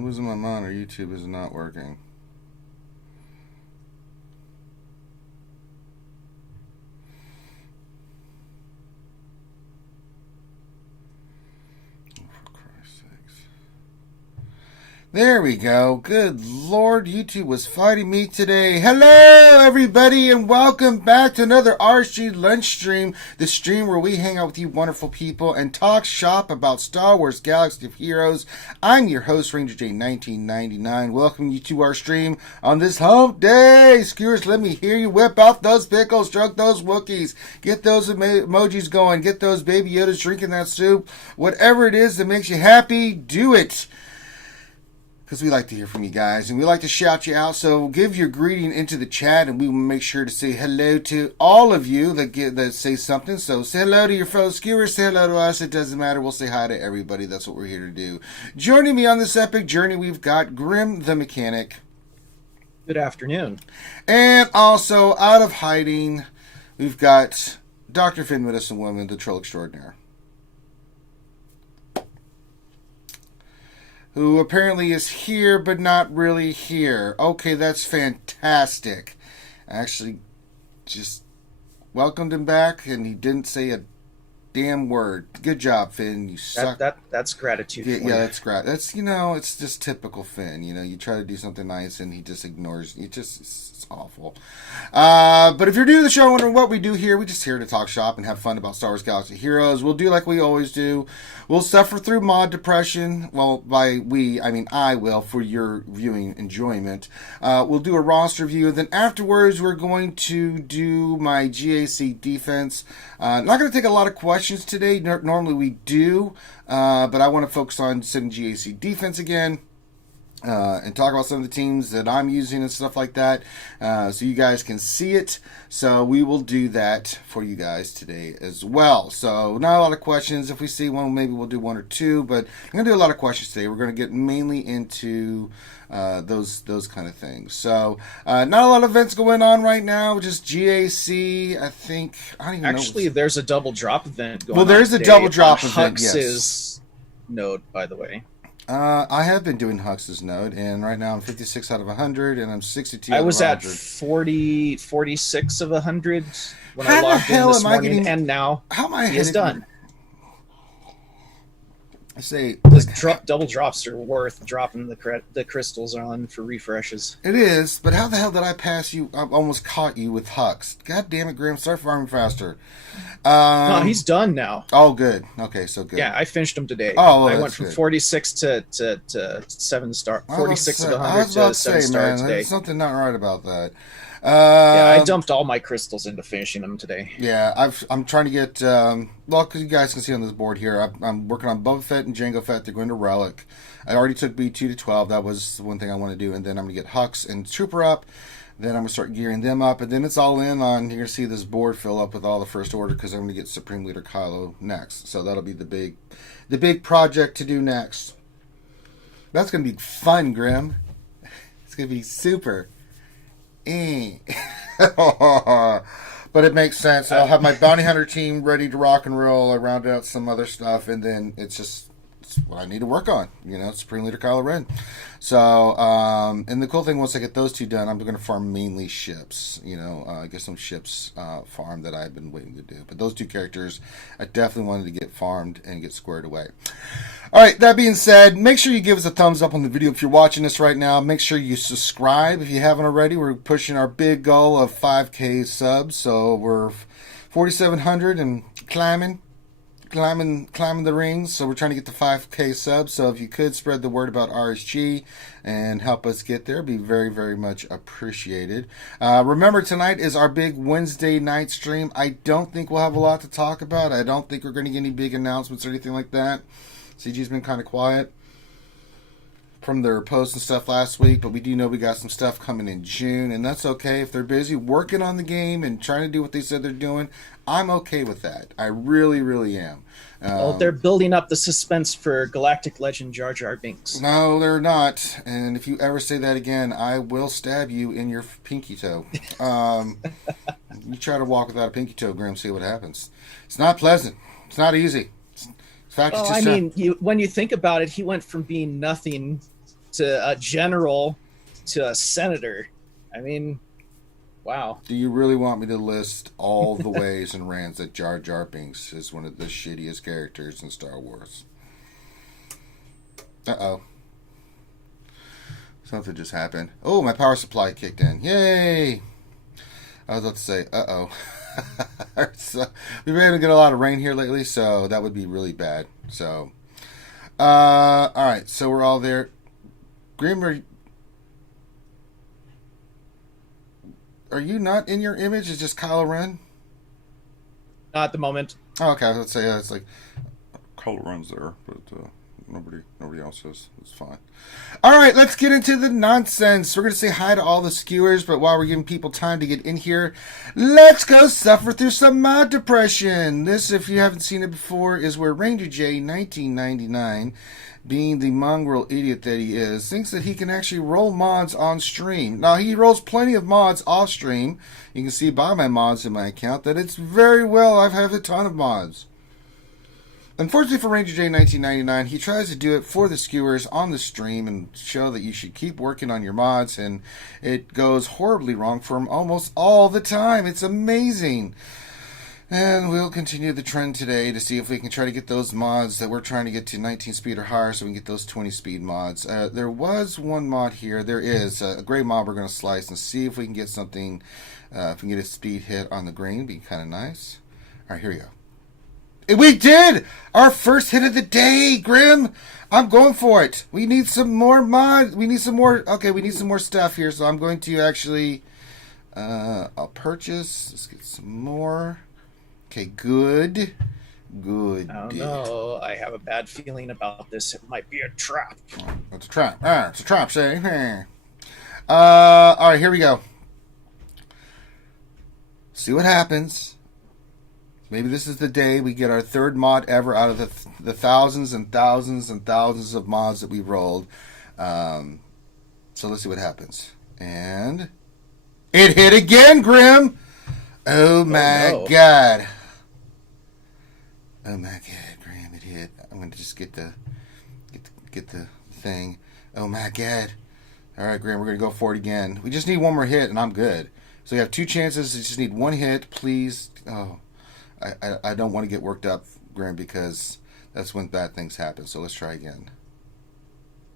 I'm losing my mind or YouTube is not working. There we go. Good Lord, YouTube was fighting me today. Hello, everybody, and welcome back to another RSG Lunch Stream, the stream where we hang out with you wonderful people and talk shop about Star Wars Galaxy of Heroes. I'm your host, Ranger J1999. Welcome you to our stream on this hump day. Skewers, let me hear you whip out those pickles, stroke those Wookiees, get those emojis going, get those baby Yodas drinking that soup. Whatever it is that makes you happy, do it. Because we like to hear from you guys, and we like to shout you out, so give your greeting into the chat, and we will make sure to say hello to all of you that say something. So say hello to your fellow skewers, say hello to us, it doesn't matter, we'll say hi to everybody, that's what we're here to do. Joining me on this epic journey, we've got Grim the Mechanic. Good afternoon. And also, out of hiding, we've got Dr. Finn Medicine Woman, the Troll Extraordinaire. Who apparently is here, but not really here. Okay, that's fantastic. I actually just welcomed him back, and he didn't say a damn word. Good job, Finn. You suck. That's gratitude. Yeah, that's That's it's just typical Finn. You try to do something nice, and he just ignores. It's awful. But if you're new to the show and wondering what we do here, we're just here to talk shop and have fun about Star Wars Galaxy Heroes. We'll do like we always do. We'll suffer through mod depression. Well, by we, I mean I will, for your viewing enjoyment. We'll do a roster review, and then afterwards we're going to do my GAC defense. Not going to take a lot of questions today. Normally we do, but I want to focus on setting GAC defense again. And talk about some of the teams that I'm using and stuff like that, so you guys can see it. So we will do that for you guys today as well. So not a lot of questions. If we see one, maybe we'll do one or two, but I'm going to do a lot of questions today. We're going to get mainly into those kind of things. So not a lot of events going on right now, just GAC. I think, I don't even know. Actually, there's a double drop event going on. Well, there's a double drop event, Hux's yes. node, by the way. I have been doing Hux's node, and right now I'm 56 out of 100, and I'm 62 out of 100. I was at 46 of 100 when I logged in this morning, and now he is done. I say double drops are worth dropping the crystals on for refreshes. It is, but how the hell did I pass you? I almost caught you with Hux. God damn it, Graham! Start farming faster. No, he's done now. Oh, good. Okay, so good. Yeah, I finished him today. Oh, well, I went from good. 46 to 7 star. 46 of 100 to 7 stars man, today. There's something not right about that. Yeah, I dumped all my crystals into finishing them today. Yeah, I'm trying to get well, because you guys can see on this board here, I'm working on Boba Fett and Jango Fett. They're going to Relic. I already took B2 to 12. That was the one thing I want to do, and then I'm going to get Hux and Trooper up. Then I'm going to start gearing them up, and then it's all in on, you're going to see this board fill up with all the First Order, because I'm going to get Supreme Leader Kylo next. So that'll be the big project to do next. That's going to be fun, Grim. It's going to be super. But it makes sense. I'll have my bounty hunter team ready to rock and roll. I round out some other stuff, and then it's what I need to work on. Supreme Leader Kylo Ren. So, and the cool thing, once I get those two done, I'm going to farm mainly ships. Get some ships farmed that I've been waiting to do. But those two characters, I definitely wanted to get farmed and get squared away. All right, that being said, make sure you give us a thumbs up on the video if you're watching this right now. Make sure you subscribe if you haven't already. We're pushing our big goal of 5K subs. So we're 4,700 and climbing the rings. So we're trying to get to 5K subs. So if you could spread the word about RSG and help us get there, it'd be very, very much appreciated. Remember, tonight is our big Wednesday night stream. I don't think we'll have a lot to talk about. I don't think we're going to get any big announcements or anything like that. CG's been kind of quiet from their posts and stuff last week, but we do know we got some stuff coming in June, and that's okay. If they're busy working on the game and trying to do what they said they're doing, I'm okay with that. I really, really am. Well, they're building up the suspense for Galactic Legend Jar Jar Binks. No, they're not. And if you ever say that again, I will stab you in your pinky toe. You try to walk without a pinky toe, Grim, see what happens. It's not pleasant. It's not easy. When you think about it, he went from being nothing to a general to a senator. I mean, wow. Do you really want me to list all the ways and rants that Jar Jar Binks is one of the shittiest characters in Star Wars? Uh-oh. Something just happened. Oh, my power supply kicked in. Yay! I was about to say, uh-oh. So, we've been able to get a lot of rain here lately, so that would be really bad. So, alright, so we're all there. Grim, are you not in your image? It's just Kylo Ren? Not at the moment. Oh, okay, let's say it's like Kylo Ren's there, but nobody else is. It's fine. All right, let's get into the nonsense. We're going to say hi to all the skewers, but while we're giving people time to get in here, let's go suffer through some mod depression. This, if you haven't seen it before, is where Ranger J, 1999, being the mongrel idiot that he is, thinks that he can actually roll mods on stream. Now, he rolls plenty of mods off stream. You can see by my mods in my account that it's very well. I have a ton of mods. Unfortunately for Ranger J 1999, he tries to do it for the skewers on the stream and show that you should keep working on your mods, and it goes horribly wrong for him almost all the time. It's amazing. And we'll continue the trend today to see if we can try to get those mods that we're trying to get to 19 speed or higher so we can get those 20 speed mods. There was one mod here. There is a gray mob we're going to slice and see if we can get something, if we can get a speed hit on the green. Be kind of nice. All right, here we go. We did! Our first hit of the day, Grim! I'm going for it. We need some more mods. We need some more... Okay, we need some more stuff here, so I'm going to actually... I'll purchase. Let's get some more. Okay, good. Good. I don't know. I have a bad feeling about this. It might be a trap. It's a trap. It's a trap, say. Alright, here we go. See what happens. Maybe this is the day we get our third mod ever out of the thousands and thousands and thousands of mods that we rolled. So let's see what happens. And it hit again, Grim. Oh my god. Oh my god, Grim, it hit. I'm gonna just get the thing. Oh my god. All right, Grim, we're gonna go for it again. We just need one more hit, and I'm good. So we have two chances. We just need one hit, please. Oh. I don't want to get worked up, Graham, because that's when bad things happen. So let's try again.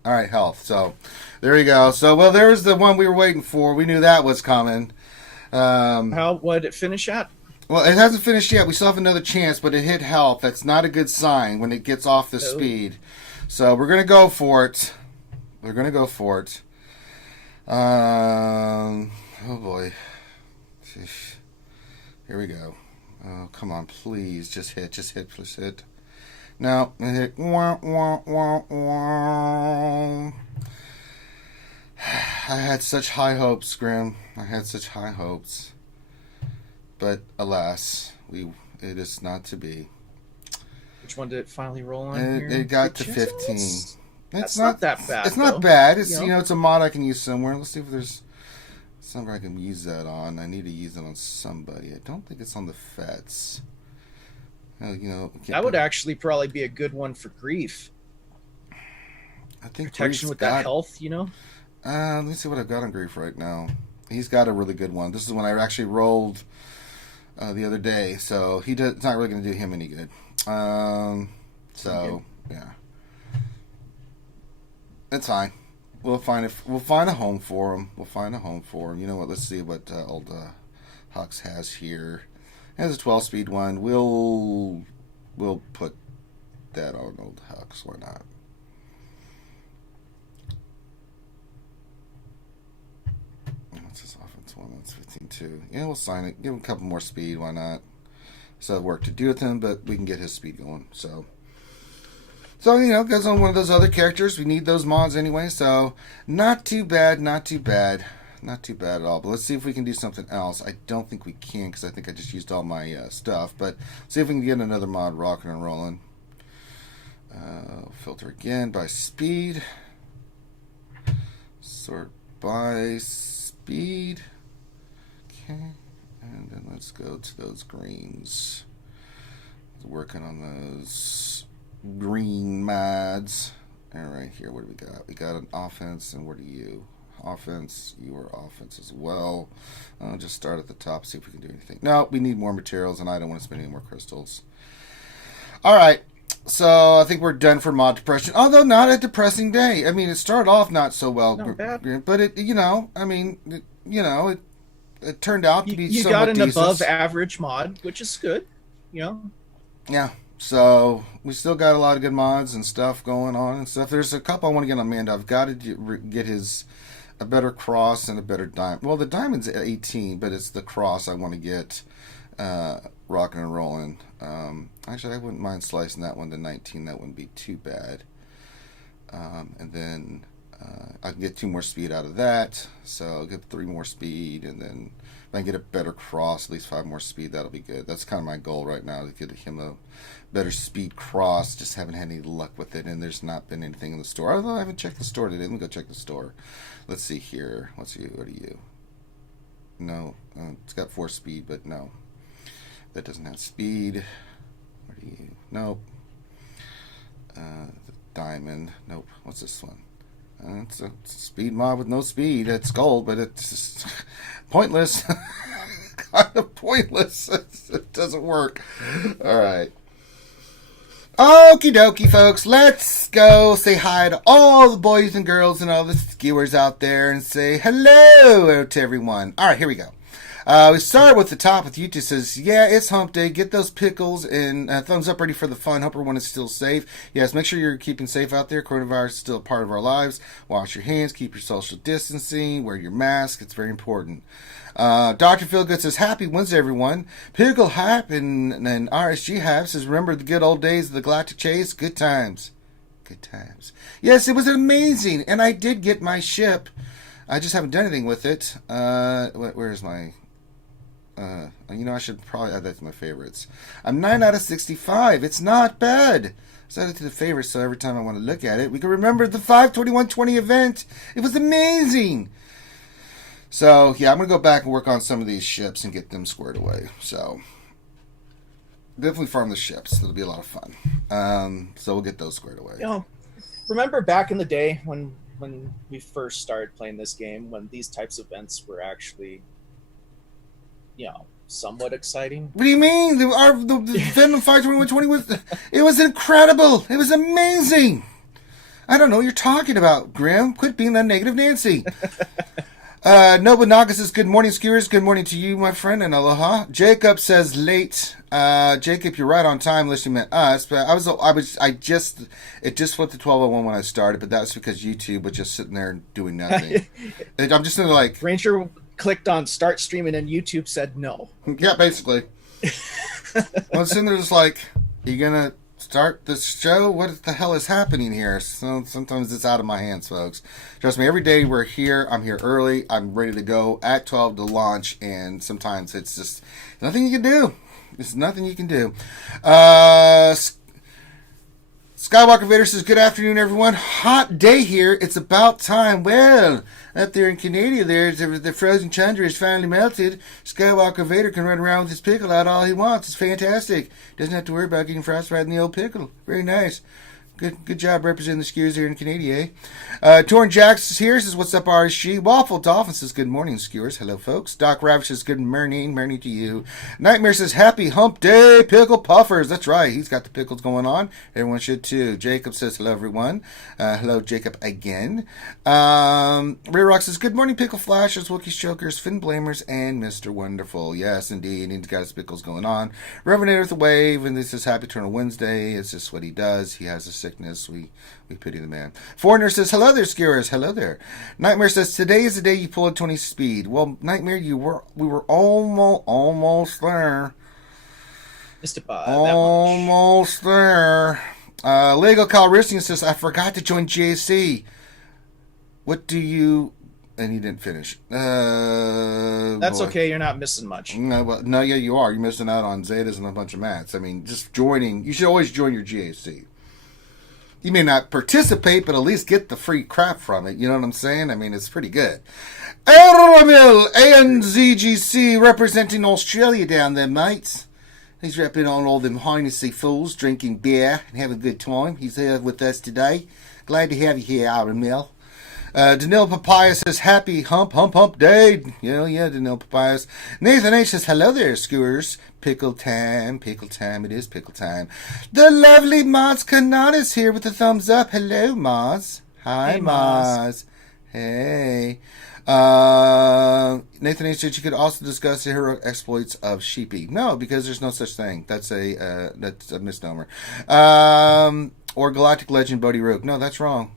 All right, health. So there you go. So, well, there's the one we were waiting for. We knew that was coming. What did it finish at? Well, it hasn't finished yet. We still have another chance, but it hit health. That's not a good sign when it gets off the speed. So we're going to go for it. We're going to go for it. Oh, boy. Here we go. Oh, come on, please. Just hit, please hit. No, it hit. Wah, wah, wah, wah. I had such high hopes, Grim. I had such high hopes. But, alas, it is not to be. Which one did it finally roll on here? It got to 15. It's not that bad. It's not bad. It's, it's a mod I can use somewhere. Let's see if there's... somewhere I can use that on. I need to use it on somebody. I don't think it's on the Fets. That would actually probably be a good one for Grief. I think protection with that health, let me see what I've got on Grief right now. He's got a really good one. This is one I actually rolled the other day, so it's not really going to do him any good. Yeah, it's fine. We'll find a home for him. You know what? Let's see what old Hux has here. He has a 12-speed one. We'll put that on old Hux. Why not? What's his offense one? That's 15-2. Yeah, we'll sign it. Give him a couple more speed. Why not? Still have work to do with him, but we can get his speed going. So, goes on one of those other characters. We need those mods anyway, so not too bad at all. But let's see if we can do something else. I don't think we can, because I think I just used all my stuff. But see if we can get another mod rocking and rolling. Filter again by speed. Sort by speed. Okay, and then let's go to those greens. Working on those green mods, All right, here, what do we got? We got an offense, and what are you? Offense, you are offense as well. I'll just start at the top, see if we can do anything. No, we need more materials, and I don't want to spend any more crystals. All right, so I think we're done for mod depression, although not a depressing day. I mean, it started off not so well, not bad. But it, I mean, it turned out to be you got an above average mod, which is good, Yeah. So we still got a lot of good mods and stuff going on and stuff. There's a couple I want to get on Mando. I've got to get a better cross and a better diamond. Well, the diamond's 18, but it's the cross I want to get rocking and rolling. Actually, I wouldn't mind slicing that one to 19. That wouldn't be too bad. And then I can get 2 more speed out of that. So I'll get 3 more speed, and then if I can get a better cross, at least 5 more speed, that'll be good. That's kind of my goal right now, to get him a better speed cross. Just haven't had any luck with it, and there's not been anything in the store. Although I haven't checked the store today. Let me go check the store. Let's see here. What are you? No, it's got 4 speed, but no, that doesn't have speed. What are you? Nope. The diamond. Nope. What's this one? It's a speed mod with no speed. It's gold, but it's just pointless. Kind of pointless. It doesn't work. All right. Okie dokie, folks. Let's go say hi to all the boys and girls and all the skewers out there and say hello to everyone. All right, here we go. We start with the top with YouTube says, yeah, it's hump day. Get those pickles and thumbs up ready for the fun. Hope everyone is still safe. Yes, make sure you're keeping safe out there. Coronavirus is still a part of our lives. Wash your hands. Keep your social distancing. Wear your mask. It's very important. Dr. Feelgood says, happy Wednesday, everyone. Pickle Hype and RSG Hype says, remember the good old days of the Galactic Chase? Good times. Good times. Yes, it was amazing. And I did get my ship. I just haven't done anything with it. Where's my... I should probably add that to my favorites. I'm 9 out of 65. It's not bad. Set it to the favorites so every time I want to look at it, we can remember the 5/21/20 event. It was amazing. So, yeah, I'm going to go back and work on some of these ships and get them squared away. So, definitely farm the ships. It'll be a lot of fun. So, we'll get those squared away. Remember back in the day when we first started playing this game, when these types of events were actually... somewhat exciting. What do you mean? The Venom 5/21/20 was incredible. It was amazing. I don't know what you're talking about, Grim. Quit being that negative Nancy. Nobunaga says, good morning, skewers. Good morning to you, my friend, and aloha. Jacob says, late. Jacob, you're right on time, unless you meant us. But it just flipped to 12:01 when I started, but that's because YouTube was just sitting there doing nothing. I'm just like... Ranger clicked on start streaming and YouTube said no. Yeah, basically. Well, sitting there just like, are you going to start this show? What the hell is happening here? So sometimes it's out of my hands, folks. Trust me, every day we're here. I'm here early. I'm ready to go at 12 to launch, and sometimes it's just nothing you can do. There's nothing you can do. Skywalker Vader says, good afternoon, everyone. Hot day here. It's about time. Well, up there in Canada, the frozen tundra is finally melted. Skywalker Vader can run around with his pickle out all he wants. It's fantastic. Doesn't have to worry about getting frostbite in the old pickle. Very nice. Good job representing the skewers here in Canada, eh? Torn Jacks is here, says, what's up, RSG? Waffle Dolphin says, good morning, skewers. Hello, folks. Doc Ravish says, good morning to you. Nightmare says, happy hump day, pickle puffers. That's right, he's got the pickles going on. Everyone should, too. Jacob says, hello, everyone. Hello, Jacob, again. Ray Rock says, good morning, pickle flashers, Wookiees, chokers, Finn blamers, and Mr. Wonderful. Yes, indeed, he's got his pickles going on. Revenant with the Wave, and this is Happy Eternal Wednesday. It's just what he does. He has a sickness. We pity the man. Foreigner says, hello there, skewers. Hello there. Nightmare says, today is the day you pull a 20 speed. Well, Nightmare, we were almost there. Just about almost there. Lego Calrissian says, I forgot to join GAC. What do you... And he didn't finish. That's boy. Okay, you're not missing much. No, yeah, you are. You're missing out on Zetas and a bunch of mats. I mean, just joining. You should always join your GAC. You may not participate, but at least get the free crap from it. You know what I'm saying? I mean, it's pretty good. Aramil, ANZGC, representing Australia down there, mates. He's repping on all them Hennessy fools, drinking beer and having a good time. He's here with us today. Glad to have you here, Aaron Mill. Danil Papaya says, happy hump day. Yeah, Danil Papayas. Nathan H says, hello there, skewers. Pickle time. It is pickle time. The lovely Maz Kanan is here with the thumbs up. Hello, Maz. Hi, hey, Maz. Hey. Nathan H said you could also discuss the heroic exploits of Sheepy. No, because there's no such thing. That's a misnomer. Or Galactic Legend Bodhi Rogue. No, that's wrong.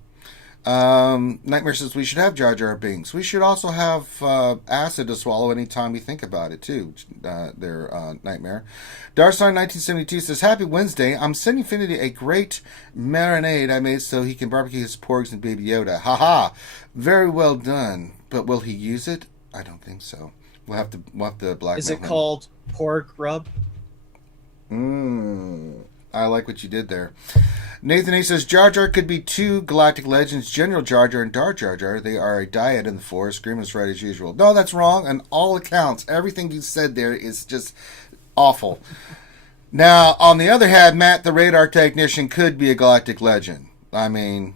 Nightmare says we should have Jar Jar Binks. We should also have acid to swallow anytime we think about it too. Nightmare. Darstein 1972 says, happy Wednesday. I'm sending Infinity a great marinade I made so he can barbecue his porgs and Baby Yoda. Haha. Very well done. But will he use it? I don't think so. We'll have to blackmail Is it him. called pork rub? I like what you did there. Nathan A says, Jar Jar could be two Galactic Legends, General Jar Jar and Dark Jar Jar. They are a dyad in the Force. Scream is right as usual. No, that's wrong on all accounts. Everything you said there is just awful. Now, on the other hand, Matt, the radar technician, could be a Galactic Legend. I'm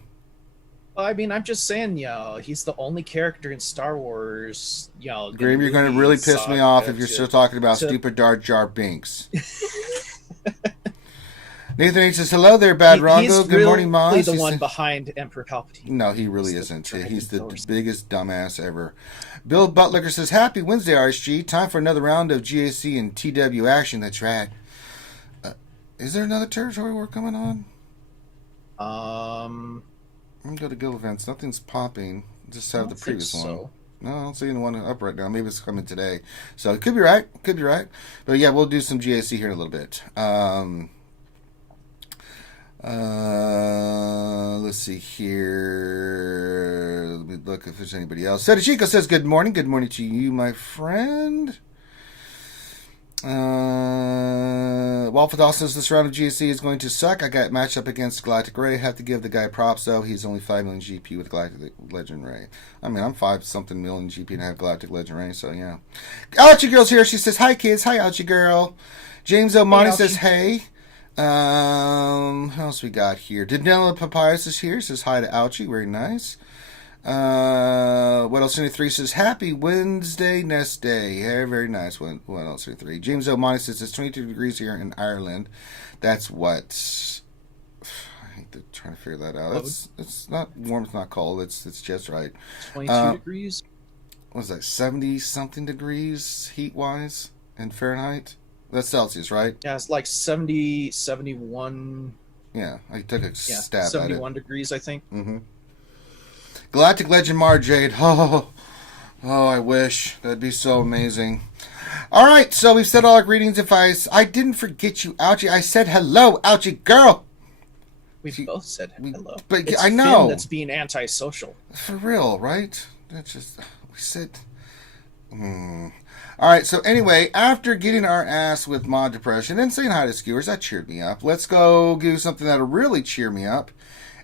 just saying, he's the only character in Star Wars, Grim, you're going to really piss me off if you're still talking about stupid Jar Jar Binks. Nathan H says, hello there, Bad Rongo. Good morning, Mom. He's the one behind Emperor Palpatine. No, he really isn't. He's the biggest dumbass ever. Bill Butlicker says, happy Wednesday, RSG. Time for another round of GAC and TW action. That's right. Is there another territory war coming on? I'm going to go to Guild Events. Nothing's popping. Just have the previous one. No, I don't see anyone up right now. Maybe it's coming today. So it could be right. But yeah, we'll do some GAC here in a little bit. Let's see here. Let me look if there's anybody else. Sedachiko says, good morning. Good morning to you, my friend. Walfadal says this round of GSC is going to suck. I got matched up against Galactic Ray. Have to give the guy props though. He's only 5 million GP with Galactic Legend Ray. I'm 5-something million GP and I have Galactic Legend Ray, so yeah. Ouchie Girl's here. She says, hi kids. Hi Ouchie Girl. James O'Mani says, hey. Who else we got here? Danila Papayas is here. Says hi to Ouchie. Very nice. What else? 3 says happy Wednesday nest day. Yeah, very nice. What else? 3. James O'Mani says it's 22 degrees here in Ireland. That's what. I hate trying to figure that out. It's not warm. It's not cold. It's just right. 22 degrees. What is that? 70 something degrees heat wise in Fahrenheit. That's Celsius, right? Yeah, it's like 70, 71. Yeah, I took a stab at it. 71 degrees, I think. Mm-hmm. Galactic Legend Mara Jade. Oh, I wish. That'd be so amazing. All right, so we've said all our greetings. If I didn't forget you, Ouchie, I said hello, Ouchie girl. We've both said hello. But it's I know. Finn that's being antisocial. For real, right? That's just, we said... All right, so anyway, after getting our ass with mod depression and saying hi to skewers, that cheered me up. Let's go do something that'll really cheer me up.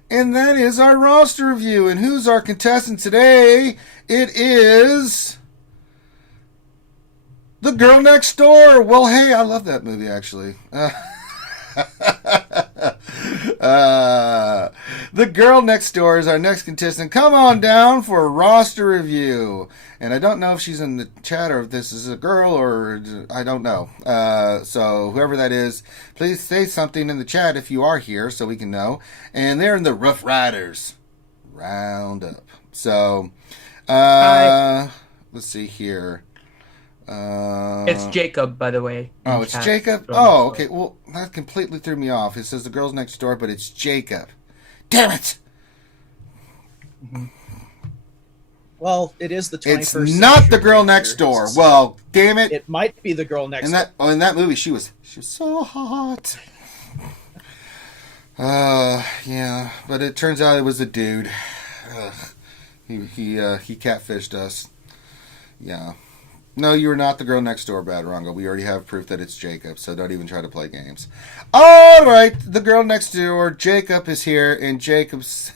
And that is our roster review. And who's our contestant today? It is... The Girl Next Door. Well, hey, I love that movie, actually. The Girl Next Door is our next contestant. Come on down for a roster review. And I don't know if she's in the chat or if this is a girl or I don't know. So whoever that is, please say something in the chat if you are here so we can know. And they're in the Rough Riders Roundup. So let's see here. It's Jacob, by the way. Oh, it's Jacob? Oh, okay. Well, that completely threw me off. It says The Girls Next Door, but it's Jacob. Damn it! Well, it is the 21st century. It's not The Girl Next Door. Well, damn it. It might be The Girl Next Door. In that movie, she was so hot. Yeah. But it turns out it was a dude. He catfished us. Yeah. No, you are not the Girl Next Door, Bad Rongo. We already have proof that it's Jacob, so don't even try to play games. All right, the Girl Next Door, Jacob is here, and Jacob's...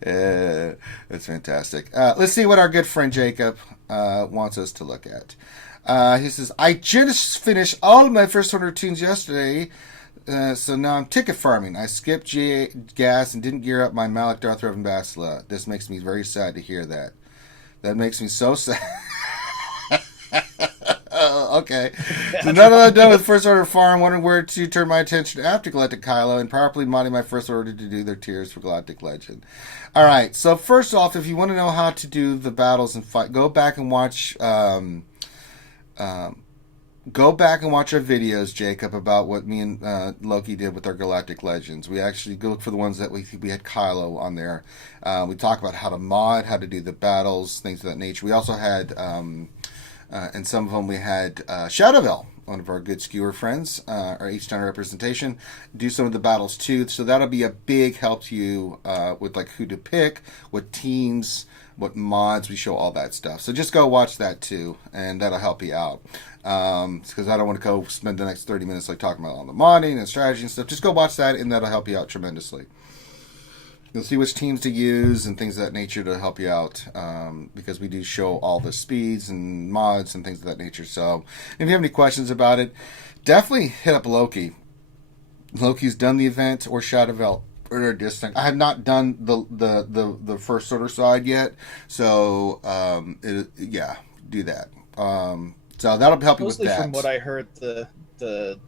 That's fantastic. Let's see what our good friend Jacob wants us to look at. He says, I just finished all of my first order tunes yesterday, so now I'm ticket farming. I skipped gas and didn't gear up my Malik Darth Revan Basila. This makes me very sad to hear that. That makes me so sad. Okay. So now that I'm done with First Order Farm, wondering where to turn my attention after Galactic Kylo and properly modding my First Order to do their tiers for Galactic Legend. Alright, so first off, if you want to know how to do the battles and fight, go back and watch our videos, Jacob, about what me and Loki did with our Galactic Legends. We actually looked for the ones that we had Kylo on there. We talk about how to mod, how to do the battles, things of that nature. We also had, and some of them we had Shadowville, one of our good skewer friends, our H-Town representation, do some of the battles too. So that'll be a big help to you with like who to pick, what teams, what mods. We show all that stuff. So just go watch that too, and that'll help you out. Because I don't want to go spend the next 30 minutes like talking about all the modding and strategy and stuff. Just go watch that, and that'll help you out tremendously. You'll see which teams to use and things of that nature to help you out, because we do show all the speeds and mods and things of that nature. So if you have any questions about it, definitely hit up Loki. Loki's done the event, or Shadowville, or distant. I have not done the First Order side yet, so yeah, do that. So that'll help you with that. Mostly from what I heard, the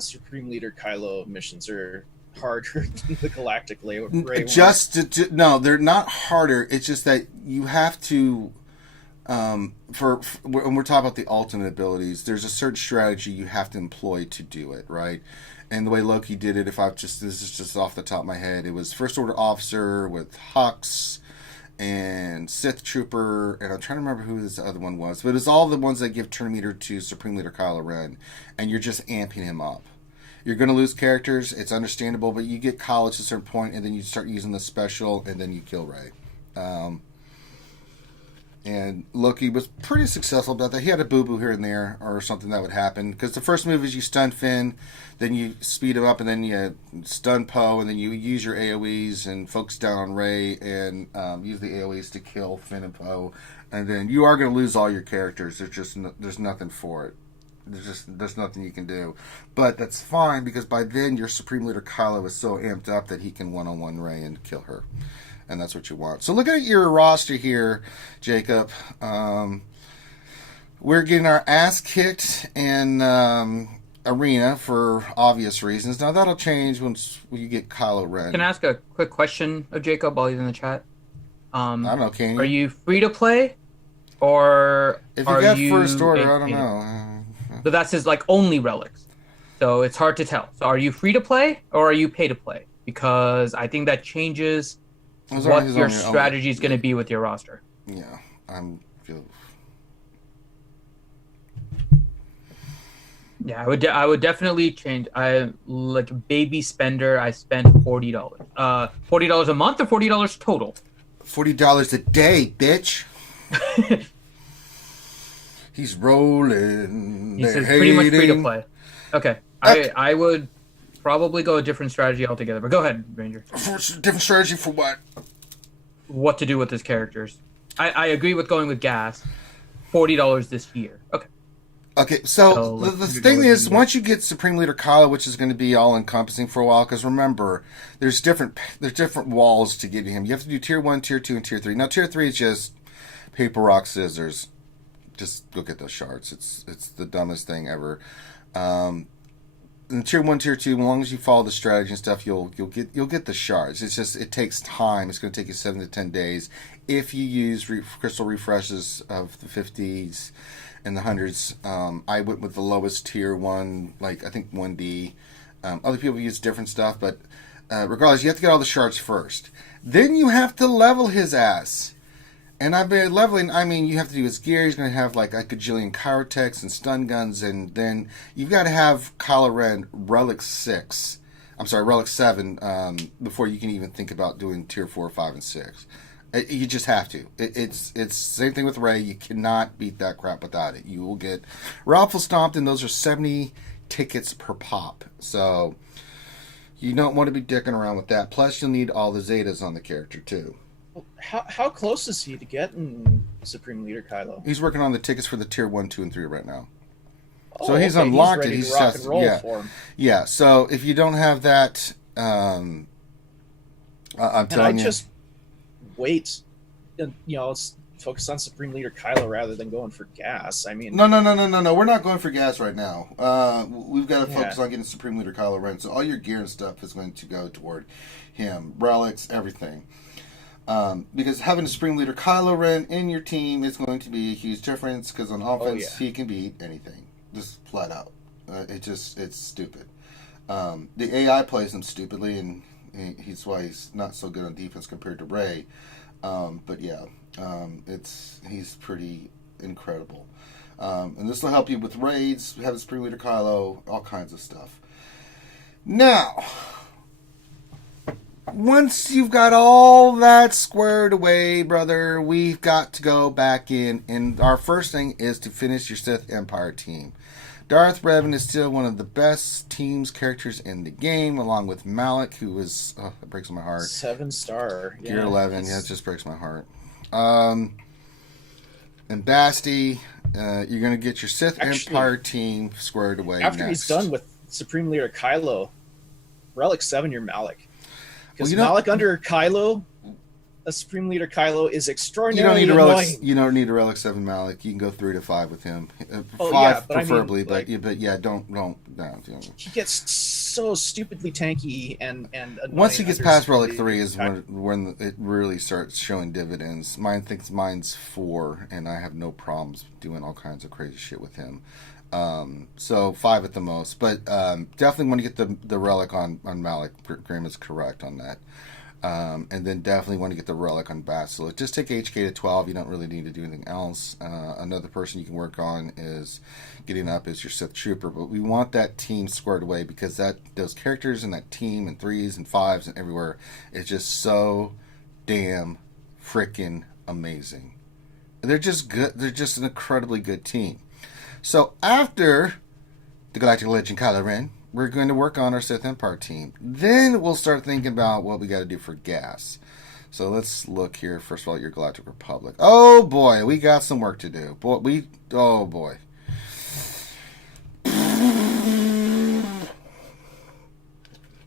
Supreme Leader Kylo missions are harder than the Galactic Ray ones. No, they're not harder. It's just that you have to, when we're talking about the ultimate abilities, there's a certain strategy you have to employ to do it, right? And the way Loki did it, this is just off the top of my head, it was First Order Officer with Hux and Sith Trooper, and I'm trying to remember who this other one was, but it's all the ones that give turn meter to Supreme Leader Kylo Ren, and you're just amping him up. You're going to lose characters, it's understandable, but you get college at a certain point, and then you start using the special, and then you kill Rey. And Loki was pretty successful about that. He had a boo-boo here and there, or something that would happen, because the first move is you stun Finn, then you speed him up, and then you stun Poe, and then you use your AoEs and focus down on Rey, and use the AoEs to kill Finn and Poe, and then you are going to lose all your characters. There's nothing for it. There's nothing you can do. But that's fine, because by then your Supreme Leader Kylo is so amped up that he can one-on-one Rey and kill her. And that's what you want. So look at your roster here, Jacob. We're getting our ass kicked in Arena for obvious reasons. Now that'll change once you get Kylo Ren. Can I ask a quick question of Jacob while he's in the chat? I don't know, can you? Are you free to play? Or if you got First Order, I don't know. But that's his only relics. So it's hard to tell. So are you free to play or are you pay to play? Because I think that changes what your strategy is going to be with your roster. Yeah, Yeah, I would definitely change. I like baby spender. I spend $40. $40 a month or $40 total? $40 a day, bitch. He's rolling. He says pretty much free to play. Okay, I would probably go a different strategy altogether. But go ahead, Ranger. Different strategy for what? What to do with his characters. I agree with going with gas. $40 this year. Okay. Okay, so the thing is, once you get Supreme Leader Kylo, which is going to be all-encompassing for a while, because remember, there's different walls to get to him. You have to do Tier 1, Tier 2, and Tier 3. Now, Tier 3 is just paper, rock, scissors. Just go get those shards. It's the dumbest thing ever. In Tier 1, Tier 2, as long as you follow the strategy and stuff, you'll get the shards. It's just, it takes time. It's going to take you 7 to 10 days. If you use crystal refreshes of the 50s and the 100s, I went with the lowest Tier 1, I think 1D. Other people use different stuff, but regardless, you have to get all the shards first. Then you have to level his ass. And I've been leveling, you have to do his gear. He's going to have a gajillion Kyrotechs and stun guns, and then you've got to have Kylo Ren Relic 7, before you can even think about doing Tier 4, 5, and 6. You just have to. It's the same thing with Rey. You cannot beat that crap without it. You will get raffle stomped, and those are 70 tickets per pop. So you don't want to be dicking around with that. Plus, you'll need all the Zetas on the character, too. How close is he to getting Supreme Leader Kylo? He's working on the tickets for the tier 1, 2, and 3 right now. Oh, so he's unlocked he's ready it. to rock and roll for him. Yeah. So if you don't have that, I'm telling you, just wait. Focus on Supreme Leader Kylo rather than going for gas. I mean, no. We're not going for gas right now. We've got to focus on getting Supreme Leader Kylo Ren. So all your gear and stuff is going to go toward him, relics, everything. Because having a Supreme Leader Kylo Ren in your team is going to be a huge difference. Because on offense, he can beat anything, just flat out. It's stupid. The AI plays him stupidly, and he's why he's not so good on defense compared to Rey. But yeah. He's pretty incredible. And this will help you with raids, have a Supreme Leader Kylo, all kinds of stuff. Now, once you've got all that squared away, brother, we've got to go back in. And our first thing is to finish your Sith Empire team. Darth Revan is still one of the best teams characters in the game, along with Malak, who is, that breaks my heart. 7-star. Gear 11, it just breaks my heart. And Basti, you're going to get your Sith Empire team squared away after next. He's done with Supreme Leader Kylo, Relic 7, you're Malak. Because Malak under Kylo, a Supreme Leader Kylo is extraordinarily annoying. You don't need a Relic 7 Malak. You can go 3 to 5 with him. 5 preferably, but don't. He gets so stupidly tanky and annoying. Once he gets past Relic 3 is when it really starts showing dividends. Mine thinks mine's 4, and I have no problems doing all kinds of crazy shit with him. So 5 at the most, but definitely want to get the Relic on Malak. Graham is correct on that. And then definitely want to get the Relic on Bastila. Just take HK to 12. You don't really need to do anything else. Another person you can work on is getting up is your Sith Trooper. But we want that team squared away because those characters and that team and 3s and 5s and everywhere is just so damn freaking amazing. They're just good. They're just an incredibly good team. So after the Galactic Legend Kylo Ren, we're going to work on our Sith Empire team. Then we'll start thinking about what we got to do for gas. So let's look here. First of all, your Galactic Republic. Oh boy, we got some work to do. Oh boy.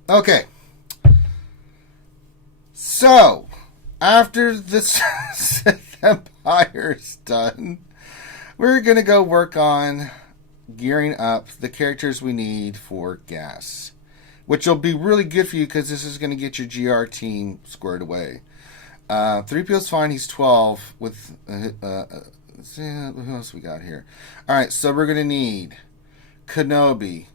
Okay. So, after the Sith Empire's done, we're going to go work on gearing up the characters we need for gas, which will be really good for you because this is going to get your GR team squared away. 3PO's fine, he's 12 with who else we got here? Alright, so we're going to need Kenobi,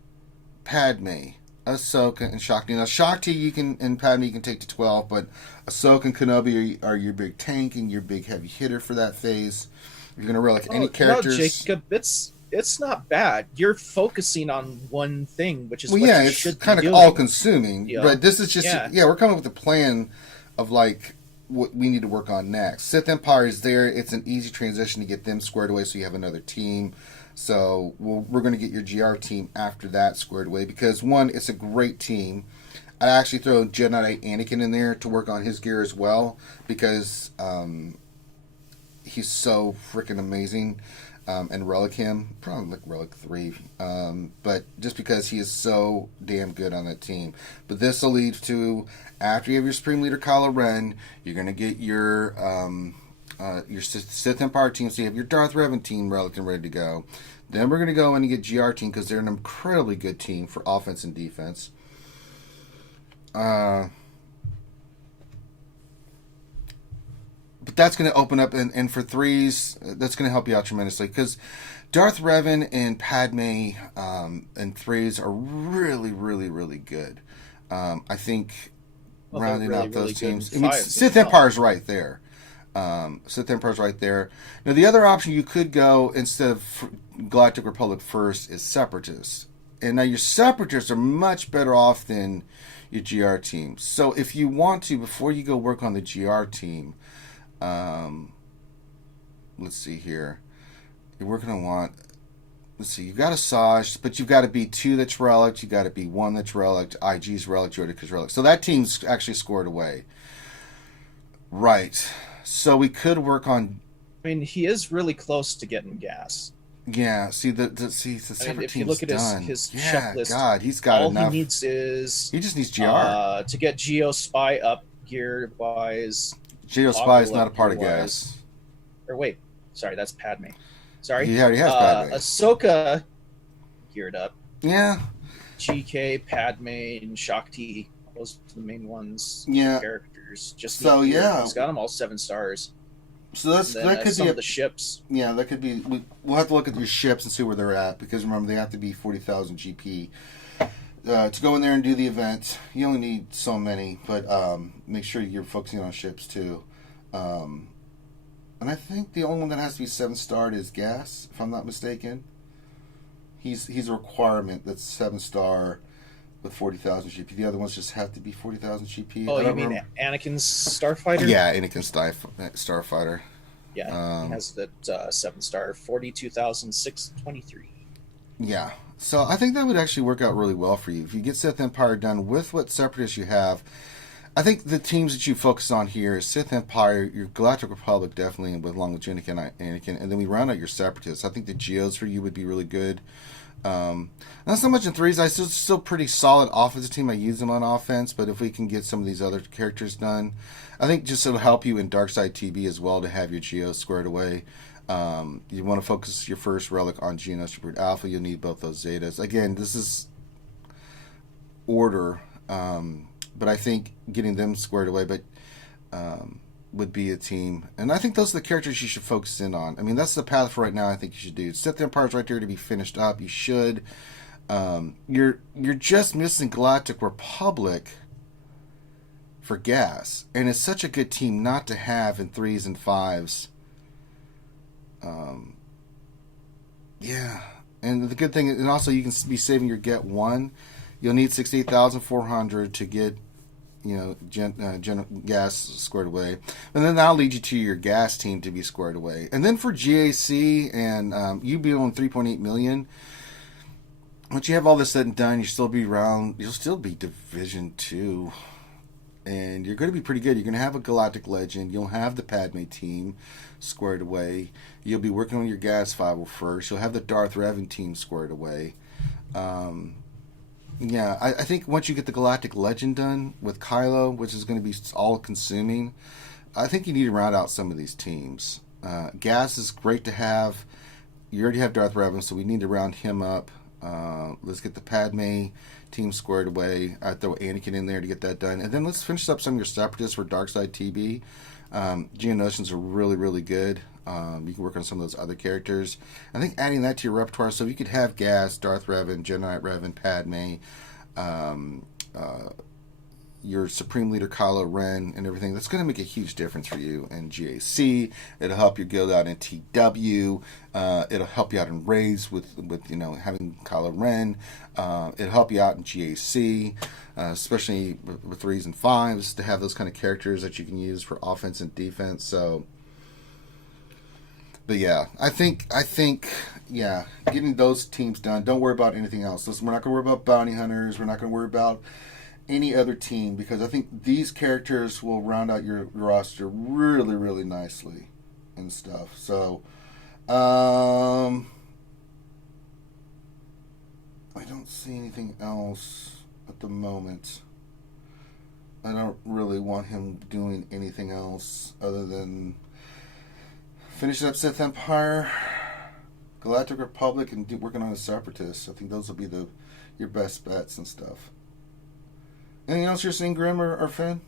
Padme, Ahsoka, and Shakti. Now Shakti and Padme you can take to 12, but Ahsoka and Kenobi are your big tank and your big heavy hitter for that phase. You're going to relic any characters. No, Jacob, it's not bad. You're focusing on one thing, which is what you should be doing. It's kind of all-consuming. Yeah. But this is just... Yeah, we're coming up with a plan of, like, what we need to work on next. Sith Empire is there. It's an easy transition to get them squared away so you have another team. So we're going to get your GR team after that squared away because, one, it's a great team. I'd actually throw Jedi Anakin in there to work on his gear as well because he's so freaking amazing. And Relic him, probably like Relic 3, but just because he is so damn good on that team. But this will lead to, after you have your Supreme Leader Kylo Ren, you're going to get your Sith Empire team, so you have your Darth Revan team Relic and ready to go. Then we're going to go in and get GR team because they're an incredibly good team for offense and defense. But that's going to open up, and for 3s, that's going to help you out tremendously. Because Darth Revan and Padme and 3s are really, really, really good. I think rounding out those teams. I mean, Sith Empire's right there. Sith Empire's right there. Now, the other option you could go, instead of Galactic Republic first, is Separatists. And now your Separatists are much better off than your GR team. So if you want to, before you go work on the GR team... let's see here. You're going to want... Let's see. You've got a Saj, but you've got to be 2 that's relic. You've got to be 1 that's relic. IG's relic. Jodica's relic. So that team's actually scored away. Right. So we could work on. I mean, he is really close to getting gas. Yeah. See the separate if you look at his checklist, God, he's got all enough. He needs is he just needs GR to get Geospy up gear wise. Geospy is not a part of gas. Or wait, sorry, that's Padme. Sorry, he already has Padme. Ahsoka geared up. Yeah. GK, Padme, and Shakti. Those are the main ones. Yeah. Characters. Just so yeah, he's got them all 7 stars. So that could some be of the ships. Yeah, that could be. We'll have to look at your ships and see where they're at, because remember they have to be 40,000 GP to go in there and do the event. You only need so many, but make sure you're focusing on ships too. And I think the only one that has to be 7-starred is Gas, if I'm not mistaken. He's a requirement that's 7-star with 40,000 GP. The other ones just have to be 40,000 GP. Oh, you mean Anakin's Starfighter? Yeah, Anakin's Starfighter. Yeah, he has that 7-star, 42,623. Yeah, so I think that would actually work out really well for you. If you get Sith Empire done with what Separatists you have, I think the teams that you focus on here is Sith Empire, your Galactic Republic definitely, along with Anakin, and then we round out your Separatists. I think the Geos for you would be really good. Not so much in threes. I still pretty solid offensive team. I use them on offense, but if we can get some of these other characters done, I think just it'll help you in Darkside TB as well to have your Geos squared away. You want to focus your first relic on Geonosis Super Alpha. You'll need both those Zetas. Again, this is order, but I think getting them squared away, would be a team. And I think those are the characters you should focus in on. I mean, that's the path for right now I think you should do. Sith Empire's right there to be finished up. You should. You're just missing Galactic Republic for gas. And it's such a good team not to have in 3s and 5s. Yeah. And the good thing, and also you can be saving your Get 1. You'll need 68,400 to get gas squared away, and then that'll lead you to your gas team to be squared away. And then for GAC and you be on 3.8 million. Once you have all this said and done, you'll still be Division 2, and you're going to be pretty good. You're going to have a Galactic Legend. You'll have the Padme team squared away. You'll be working on your gas 501st. You'll have the Darth Revan team squared away. Yeah, I think once you get the Galactic Legend done with Kylo, which is going to be all-consuming, I think you need to round out some of these teams. Gas is great to have. You already have Darth Revan, so we need to round him up. Let's get the Padme team squared away. I throw Anakin in there to get that done. And then let's finish up some of your Separatists for Darkside TB. Geonosians are really, really good. You can work on some of those other characters. I think adding that to your repertoire, so you could have Gas, Darth Revan, Jedi Revan, Padme, your Supreme Leader Kylo Ren, and everything. That's going to make a huge difference for you in GAC. It'll help your guild out in TW. It'll help you out in raids with having Kylo Ren. It'll help you out in GAC, especially with 3s and 5s, to have those kind of characters that you can use for offense and defense. So. But yeah, I think, getting those teams done. Don't worry about anything else. We're not going to worry about bounty hunters. We're not going to worry about any other team, because I think these characters will round out your roster really, really nicely and stuff. So, I don't see anything else at the moment. I don't really want him doing anything else other than finishing up Sith Empire, Galactic Republic, and working on a Separatist. I think those will be your best bets and stuff. Anything else you're seeing, Grim or Finn?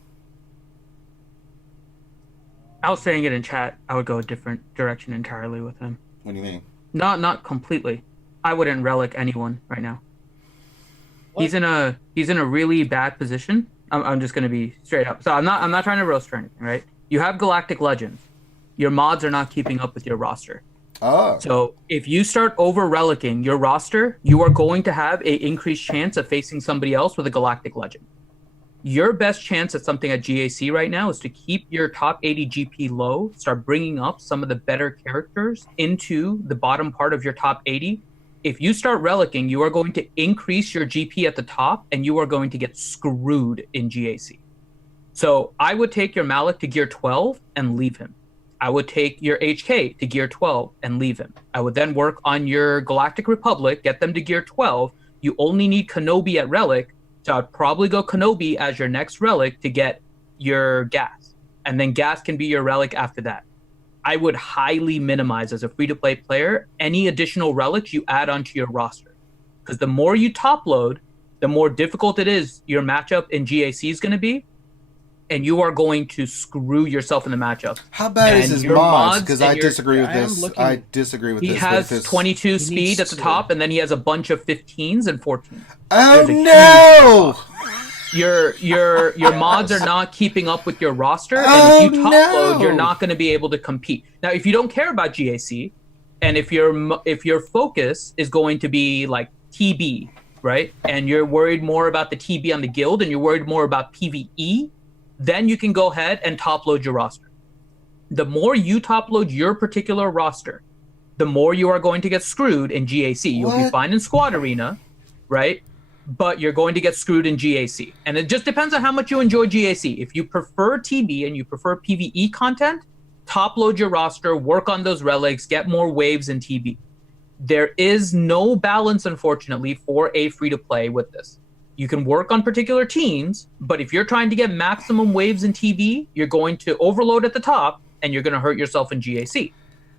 I was saying it in chat. I would go a different direction entirely with him. What do you mean? Not completely. I wouldn't relic anyone right now. What? He's in a really bad position. I'm just gonna be straight up. So I'm not trying to roast or anything, right? You have Galactic Legends. Your mods are not keeping up with your roster. Oh. So if you start over-relicking your roster, you are going to have an increased chance of facing somebody else with a Galactic Legend. Your best chance at something at GAC right now is to keep your top 80 GP low, start bringing up some of the better characters into the bottom part of your top 80. If you start relicking, you are going to increase your GP at the top, and you are going to get screwed in GAC. So I would take your Malik to gear 12 and leave him. I would take your HK to gear 12 and leave him. I would then work on your Galactic Republic, get them to gear 12. You only need Kenobi at Relic, so I'd probably go Kenobi as your next Relic to get your Gas. And then Gas can be your Relic after that. I would highly minimize, as a free-to-play player, any additional relics you add onto your roster. Because the more you top load, the more difficult it is your matchup in GAC is going to be, and you are going to screw yourself in the matchup. How bad is his mods? Because I disagree with this. I disagree with this. He has 22 speed at the top, and then he has a bunch of 15s and 14s. Oh no! Your mods are not keeping up with your roster, and if you top load, you're not going to be able to compete. Now, if you don't care about GAC, and if your focus is going to be like TB, right, and you're worried more about the TB on the guild, and you're worried more about PvE, then you can go ahead and top load your roster. The more you top load your particular roster, the more you are going to get screwed in GAC. You'll be fine in Squad Arena, right? But you're going to get screwed in GAC. And it just depends on how much you enjoy GAC. If you prefer TB and you prefer PvE content, top load your roster, work on those relics, get more waves in TB. There is no balance, unfortunately, for a free-to-play with this. You can work on particular teams, but if you're trying to get maximum waves in TB, you're going to overload at the top, and you're going to hurt yourself in GAC.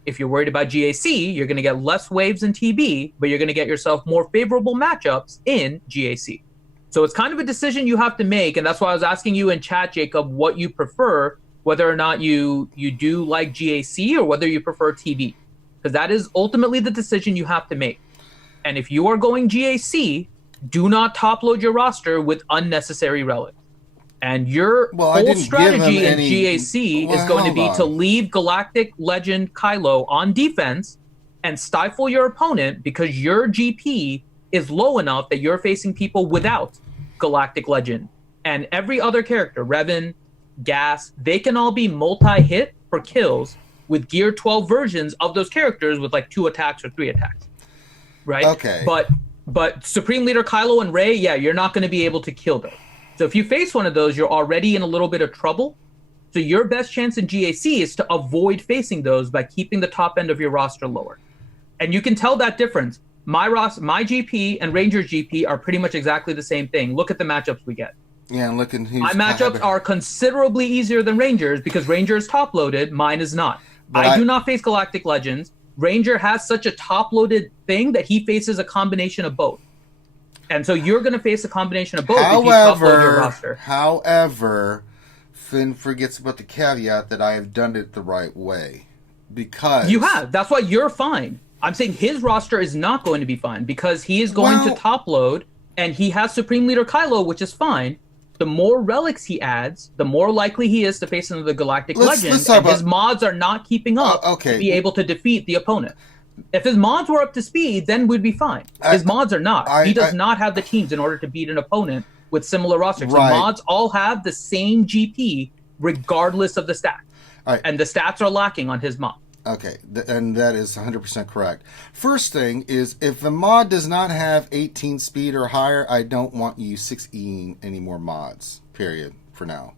If you're worried about GAC, you're going to get less waves in TB, but you're going to get yourself more favorable matchups in GAC. So it's kind of a decision you have to make, and that's why I was asking you in chat, Jacob, what you prefer, whether or not you do like GAC or whether you prefer TB. Because that is ultimately the decision you have to make. And if you are going GAC, do not top load your roster with unnecessary relics. And your whole strategy in GAC is going to be to leave Galactic Legend Kylo on defense and stifle your opponent, because your GP is low enough that you're facing people without Galactic Legend. And every other character, Revan, Gas, they can all be multi-hit for kills with gear 12 versions of those characters with like 2 attacks or 3 attacks. Right? Okay. But Supreme Leader Kylo and Rey, yeah, you're not going to be able to kill those. So if you face one of those, you're already in a little bit of trouble. So your best chance in GAC is to avoid facing those by keeping the top end of your roster lower. And you can tell that difference. My GP and Ranger's GP are pretty much exactly the same thing. Look at the matchups we get. Yeah, and looking who's... My matchups are considerably easier than Ranger's because Ranger is top-loaded, mine is not. I do not face Galactic Legends. Ranger has such a top-loaded thing that he faces a combination of both. And so you're going to face a combination of both if you top-load your roster. However, Finn forgets about the caveat that I have done it the right way. Because... You have. That's why you're fine. I'm saying his roster is not going to be fine because he is going to top-load, and he has Supreme Leader Kylo, which is fine. The more relics he adds, the more likely he is to face another Galactic Legend, and his mods are not keeping up to be able to defeat the opponent. If his mods were up to speed, then we'd be fine. His mods are not. He does not have the teams in order to beat an opponent with similar rosters. Right. The mods all have the same GP regardless of the stats. Right. And the stats are lacking on his mod. Okay, and that is 100% correct. First thing is, if the mod does not have 18 speed or higher, I don't want you 6Eing any more mods, period, for now.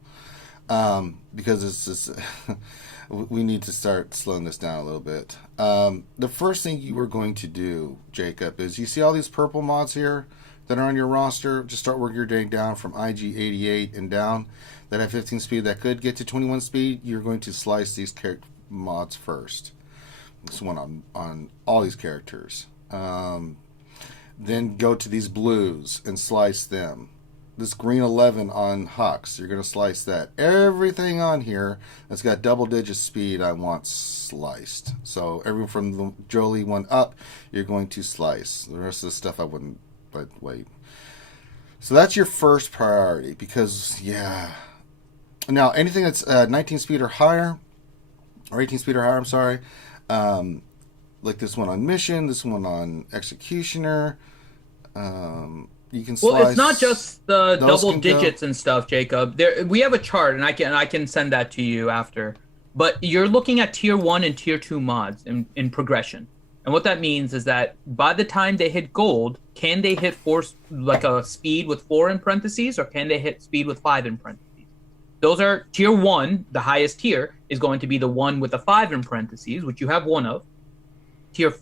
Because it's just... we need to start slowing this down a little bit. The first thing you are going to do, Jacob, is you see all these purple mods here that are on your roster? Just start working your day down from IG88 and down that have 15 speed that could get to 21 speed. You're going to slice these mods first. This one on all these characters. Then go to these blues and slice them. This green 11 on Hux, you're going to slice that. Everything on here that's got double-digit speed, I want sliced. So everyone from the Jolie one up, you're going to slice. The rest of the stuff I wouldn't, but wait. So that's your first priority because, yeah. Now, anything that's 19 speed or higher, or 18 speed or higher, I'm sorry, like this one on Mission, this one on Executioner, you can slice. Well, it's not just the double digits and stuff, Jacob. We have a chart, and I can send that to you after. But you're looking at tier 1 and tier 2 mods in progression. And what that means is that by the time they hit gold, can they hit like a speed with 4 in parentheses, or can they hit speed with 5 in parentheses? those are tier 1. The highest tier is going to be the one with the 5 in parentheses, which you have 1 of. Tier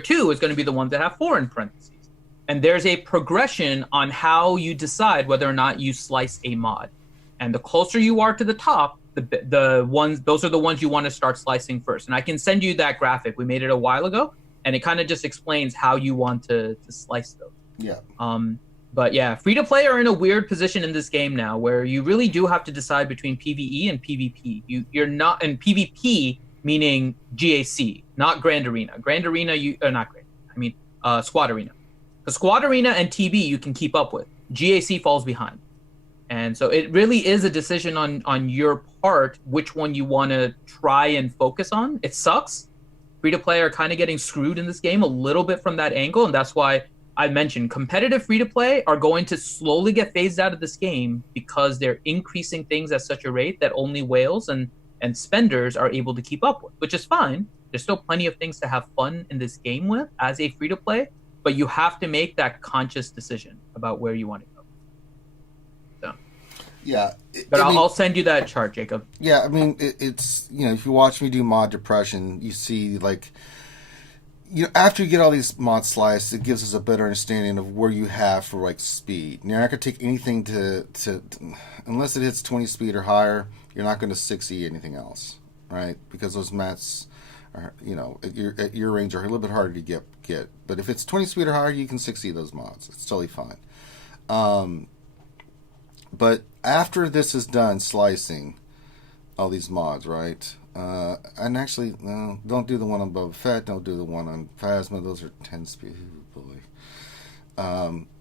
2 is going to be the ones that have 4 in parentheses. And there's a progression on how you decide whether or not you slice a mod. And the closer you are to the top, those are the ones you want to start slicing first. And I can send you that graphic. We made it a while ago, and it kind of just explains how you want to slice those. Yeah. But yeah, free-to-play are in a weird position in this game now where you really do have to decide between PvE and PvP. You're not in PvP, meaning GAC, not Grand Arena. Grand Arena, Squad Arena. The Squad Arena and TB you can keep up with. GAC falls behind. And so it really is a decision on your part which one you want to try and focus on. It sucks. Free-to-play are kind of getting screwed in this game a little bit from that angle, and that's why I mentioned competitive free-to-play are going to slowly get phased out of this game because they're increasing things at such a rate that only whales and spenders are able to keep up with, which is fine. There's still plenty of things to have fun in this game with as a free-to-play, but you have to make that conscious decision about where you want to go. So, yeah. But I'll send you that chart, Jacob. Yeah, I mean, it's, if you watch me do mod depression, you see, like, after you get all these mods sliced, it gives us a better understanding of where you have for, like, speed. You're not going to take anything to unless it hits 20 speed or higher, you're not going to 6E anything else, right? Because those mats are, at your range are a little bit harder to get. But if it's 20 speed or higher, you can 6E those mods. It's totally fine. But after this is done slicing all these mods, right? And actually, no, don't do the one on Boba Fett. Don't do the one on Phasma. Those are 10 speed. Ooh, boy.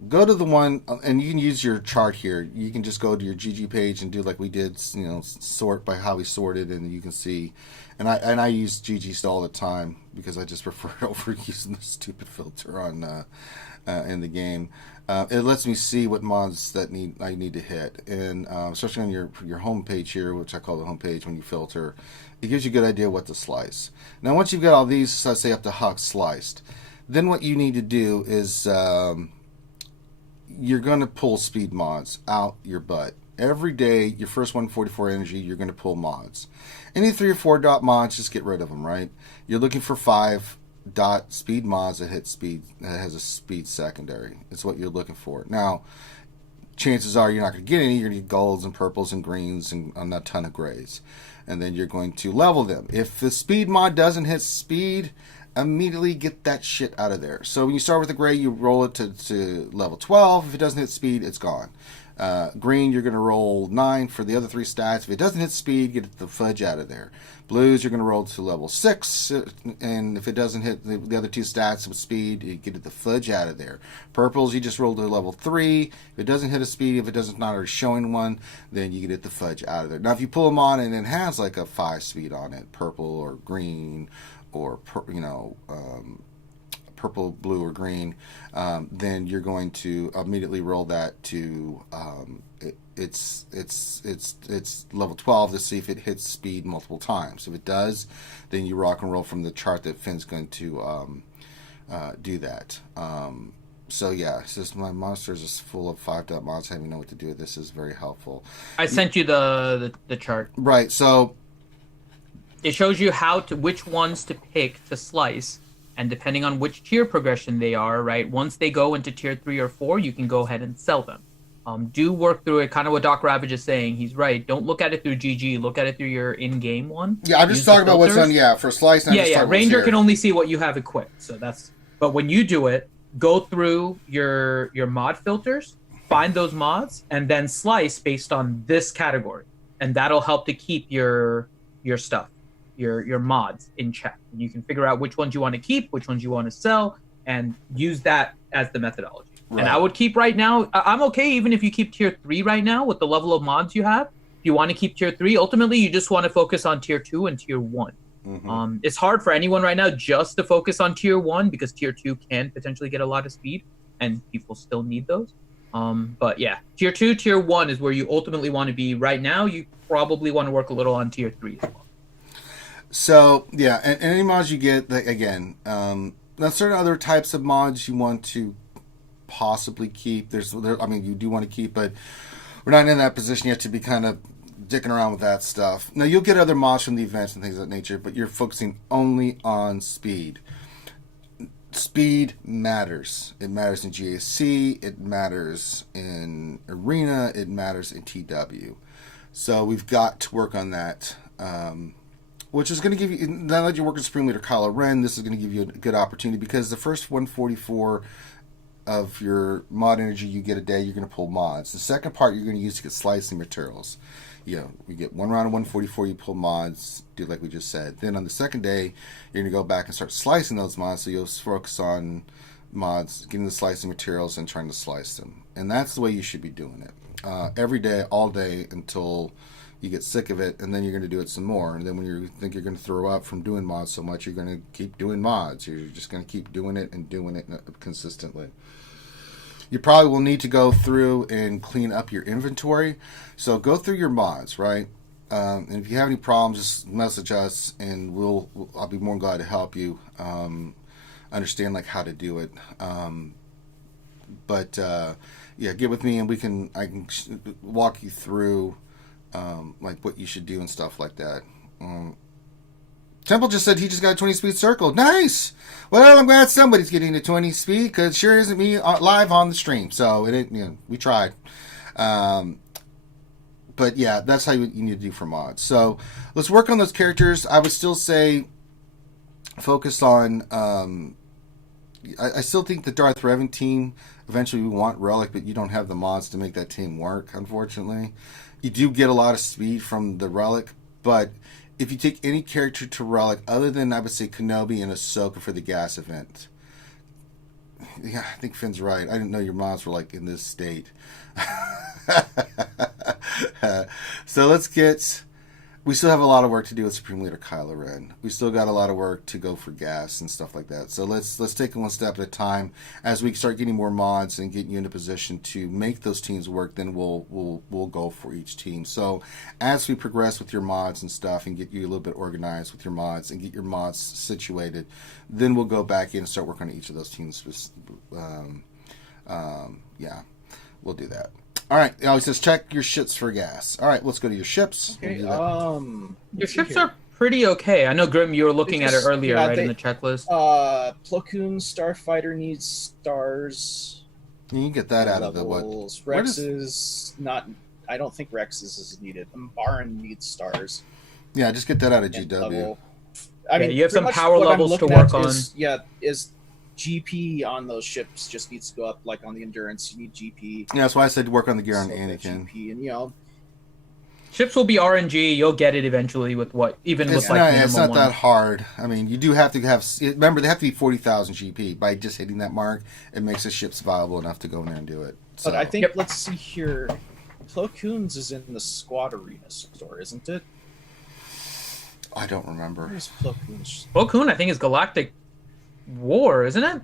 Go to the one, and you can use your chart here. You can just go to your GG page and do like we did, sort by how we sorted, and you can see. And I use GG all the time because I just prefer it over using the stupid filter on in the game. It lets me see what mods that I need to hit, and especially on your home page here, which I call the home page when you filter, it gives you a good idea what to slice. Now, once you've got all these, let's say up to Huck sliced, then what you need to do is you're going to pull speed mods out your butt. Every day, your first 144 energy, you're going to pull mods. Any 3 or 4 dot mods, just get rid of them, right? You're looking for 5 dot speed mods that hit speed, that has a speed secondary. It's what you're looking for. Now, chances are you're not going to get any. You're going to get golds and purples and greens and a ton of grays. And then you're going to level them. If the speed mod doesn't hit speed, immediately get that shit out of there. So when you start with the gray, you roll it to level 12. If it doesn't hit speed, it's gone. Green, you're going to roll 9 for the other 3 stats. If it doesn't hit speed, get the fudge out of there. Blues, you're going to roll to level 6, and if it doesn't hit the other 2 stats with speed, you get the fudge out of there. Purples, you just roll to level 3. If it doesn't hit a speed, if it doesn't not already showing one, then you get the fudge out of there. Now, if you pull them on and it has like a 5 speed on it, purple or green, or purple, blue, or green, then you're going to immediately roll that to it's level 12 to see if it hits speed multiple times. If it does, then you rock and roll from the chart that Finn's going to do that. So yeah, it's just my monsters is full of 5 dot mods. Having know what to do with this is very helpful. I sent you the chart. Right. So it shows you which ones to pick to slice. And depending on which tier progression they are, right, once they go into tier 3 or 4, you can go ahead and sell them. Do work through it, kind of what Doc Ravage is saying. He's right. Don't look at it through GG. Look at it through your in-game one. Yeah, I'm just talking about what's on, for slice. Yeah. Ranger can only see what you have equipped. So but when you do it, go through your mod filters, find those mods, and then slice based on this category. And that'll help to keep your stuff. Your mods in check. And you can figure out which ones you want to keep, which ones you want to sell, and use that as the methodology. Right. And I would keep right now, I'm okay even if you keep tier 3 right now with the level of mods you have. If you want to keep tier 3, ultimately you just want to focus on tier 2 and tier 1. Mm-hmm. It's hard for anyone right now just to focus on tier 1 because tier 2 can potentially get a lot of speed and people still need those. But yeah, tier 2, tier 1 is where you ultimately want to be right now. You probably want to work a little on tier 3 as well. So yeah, and any mods you get, again, now certain other types of mods you want to possibly keep. You do want to keep, but we're not in that position yet to be kind of dicking around with that stuff. Now, you'll get other mods from the events and things of that nature, but you're focusing only on speed. Speed matters. It matters in GAC, it matters in Arena, it matters in TW. So we've got to work on that, which is going to give you, now that you're working Supreme Leader Kylo Ren, this is going to give you a good opportunity, because the first 144 of your mod energy you get a day, you're going to pull mods. The second part you're going to use to get slicing materials. You know, you get one round of 144, you pull mods, do like we just said. Then on the second day, you're going to go back and start slicing those mods, so you'll focus on mods, getting the slicing materials and trying to slice them. And that's the way you should be doing it. Every day, all day, until you get sick of it, and then you're going to do it some more. And then when you think you're going to throw up from doing mods so much, you're going to keep doing mods. You're just going to keep doing it consistently. You probably will need to go through and clean up your inventory. So go through your mods, right? And if you have any problems, just message us, and I'll be more than glad to help you understand like how to do it. Yeah, get with me, and I can walk you through like what you should do and stuff like that. Temple just said he just got a 20 speed circle. Nice. Well, I'm glad somebody's getting a 20 speed, because it sure isn't me live on the stream. So it ain't, we tried. But yeah, that's how you need to do for mods. So let's work on those characters. I would still say focus on. I still think the Darth Revan team. Eventually, we want Relic, but you don't have the mods to make that team work. Unfortunately, you do get a lot of speed from the Relic, but if you take any character to Relic, other than, I would say, Kenobi and Ahsoka for the gas event. Yeah, I think Finn's right. I didn't know your mods were like in this state. So let's get... We still have a lot of work to do with Supreme Leader Kylo Ren. We still got a lot of work to go for gas and stuff like that. So let's take it one step at a time. As we start getting more mods and getting you in a position to make those teams work, then we'll go for each team. So as we progress with your mods and stuff, and get you a little bit organized with your mods and get your mods situated, then we'll go back in and start working on each of those teams. Yeah, we'll do that. All right. He says check your ships for gas. All right, let's go to your ships. Okay. Your ships are pretty okay. I know, Grim, you were looking at it earlier, right, in the checklist. Plo Koon Starfighter needs stars. You can get that out of the what? Rex is not. I don't think Rex's is needed. Baron needs stars. Yeah, just get that out of GW. I mean, you have some power levels to work on. Is GP on those ships just needs to go up, like on the Endurance. You need GP. Yeah, that's why I said work on the gear on Anakin. GP, and ships will be RNG. You'll get it eventually with what, even with like it's not that hard. I mean, you do have to have. Remember, they have to be 40,000 GP. By just hitting that mark, it makes the ships viable enough to go in there and do it. So. But I think let's see here. Plo Koon's is in the Squad Arena store, isn't it? I don't remember. Where's Plo Koon's? Plo Koon, I think, is Galactic War, isn't it?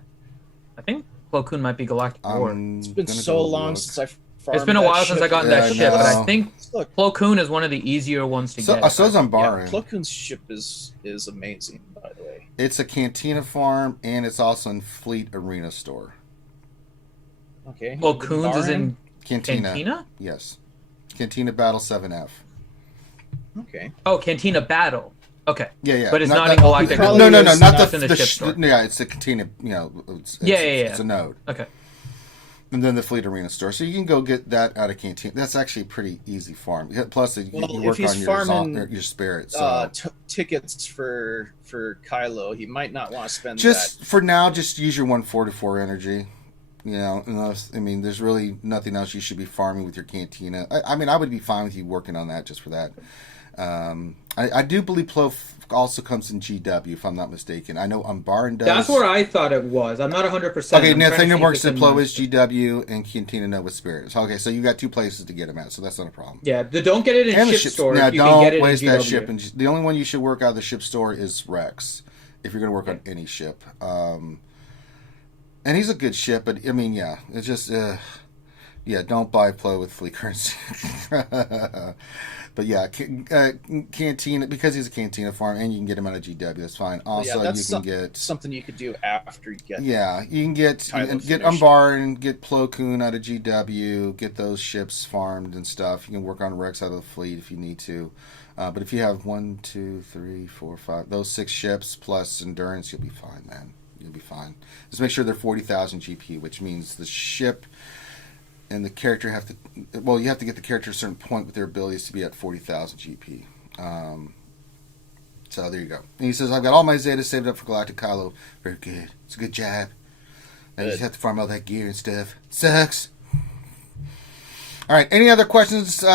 I think Plo Koon might be Galactic War. It's been so long since I farmed. It's been a while since I got that ship, but I think Look, Plo Koon is one of the easier ones to get. So's on Baron. Plo Koon's ship is amazing, by the way. It's a Cantina farm, and it's also in Fleet Arena store. Okay. Plo Koon's is in Cantina? Yes. Cantina Battle 7F. Okay. Oh, Cantina Battle. Okay. Yeah. But it's not in Galactic. No, not the ship store. Yeah, it's the Cantina. It's a node. Okay. And then the Fleet Arena store, so you can go get that out of Cantina. That's actually a pretty easy farm. Plus, you work on your spirit. So. Tickets for Kylo, he might not want to spend. Just for now, just use your 144 energy. Unless, I mean, there's really nothing else you should be farming with your Cantina. I mean, I would be fine with you working on that just for that. I do believe Plo also comes in GW, if I'm not mistaken. I know Baron does. That's where I thought it was. I'm not 100%. Okay, Nathaniel works at Plo is GW, and Cantina Nova Spirit. Okay, so you got two places to get them at, so that's not a problem. Yeah, don't get it in and ship store. Yeah, you don't can get it waste in that GW. ship. And the only one you should work out of the ship store is Rex, if you're going to work on any ship. And he's a good ship, but I mean, yeah, it's just Yeah, don't buy play with flea currency. But yeah, Cantina, because he's a Cantina farm, and you can get him out of GW. That's fine. Also, you can get something you could do after you get. Yeah, you can get finished. Umbar and get Plo Koon out of GW. Get those ships farmed and stuff. You can work on Rex out of the fleet if you need to. But if you have 1, 2, 3, 4, 5, those 6 ships plus endurance, you'll be fine, man. You'll be fine. Just make sure they're 40,000 GP, which means the ship and the character have to. Well, you have to get the character at a certain point with their abilities to be at 40,000 GP. So there you go. And he says, I've got all my Zetas saved up for Galactic Kylo. Very good. It's a good job. Now you just have to farm all that gear and stuff. Sucks. All right. Any other questions,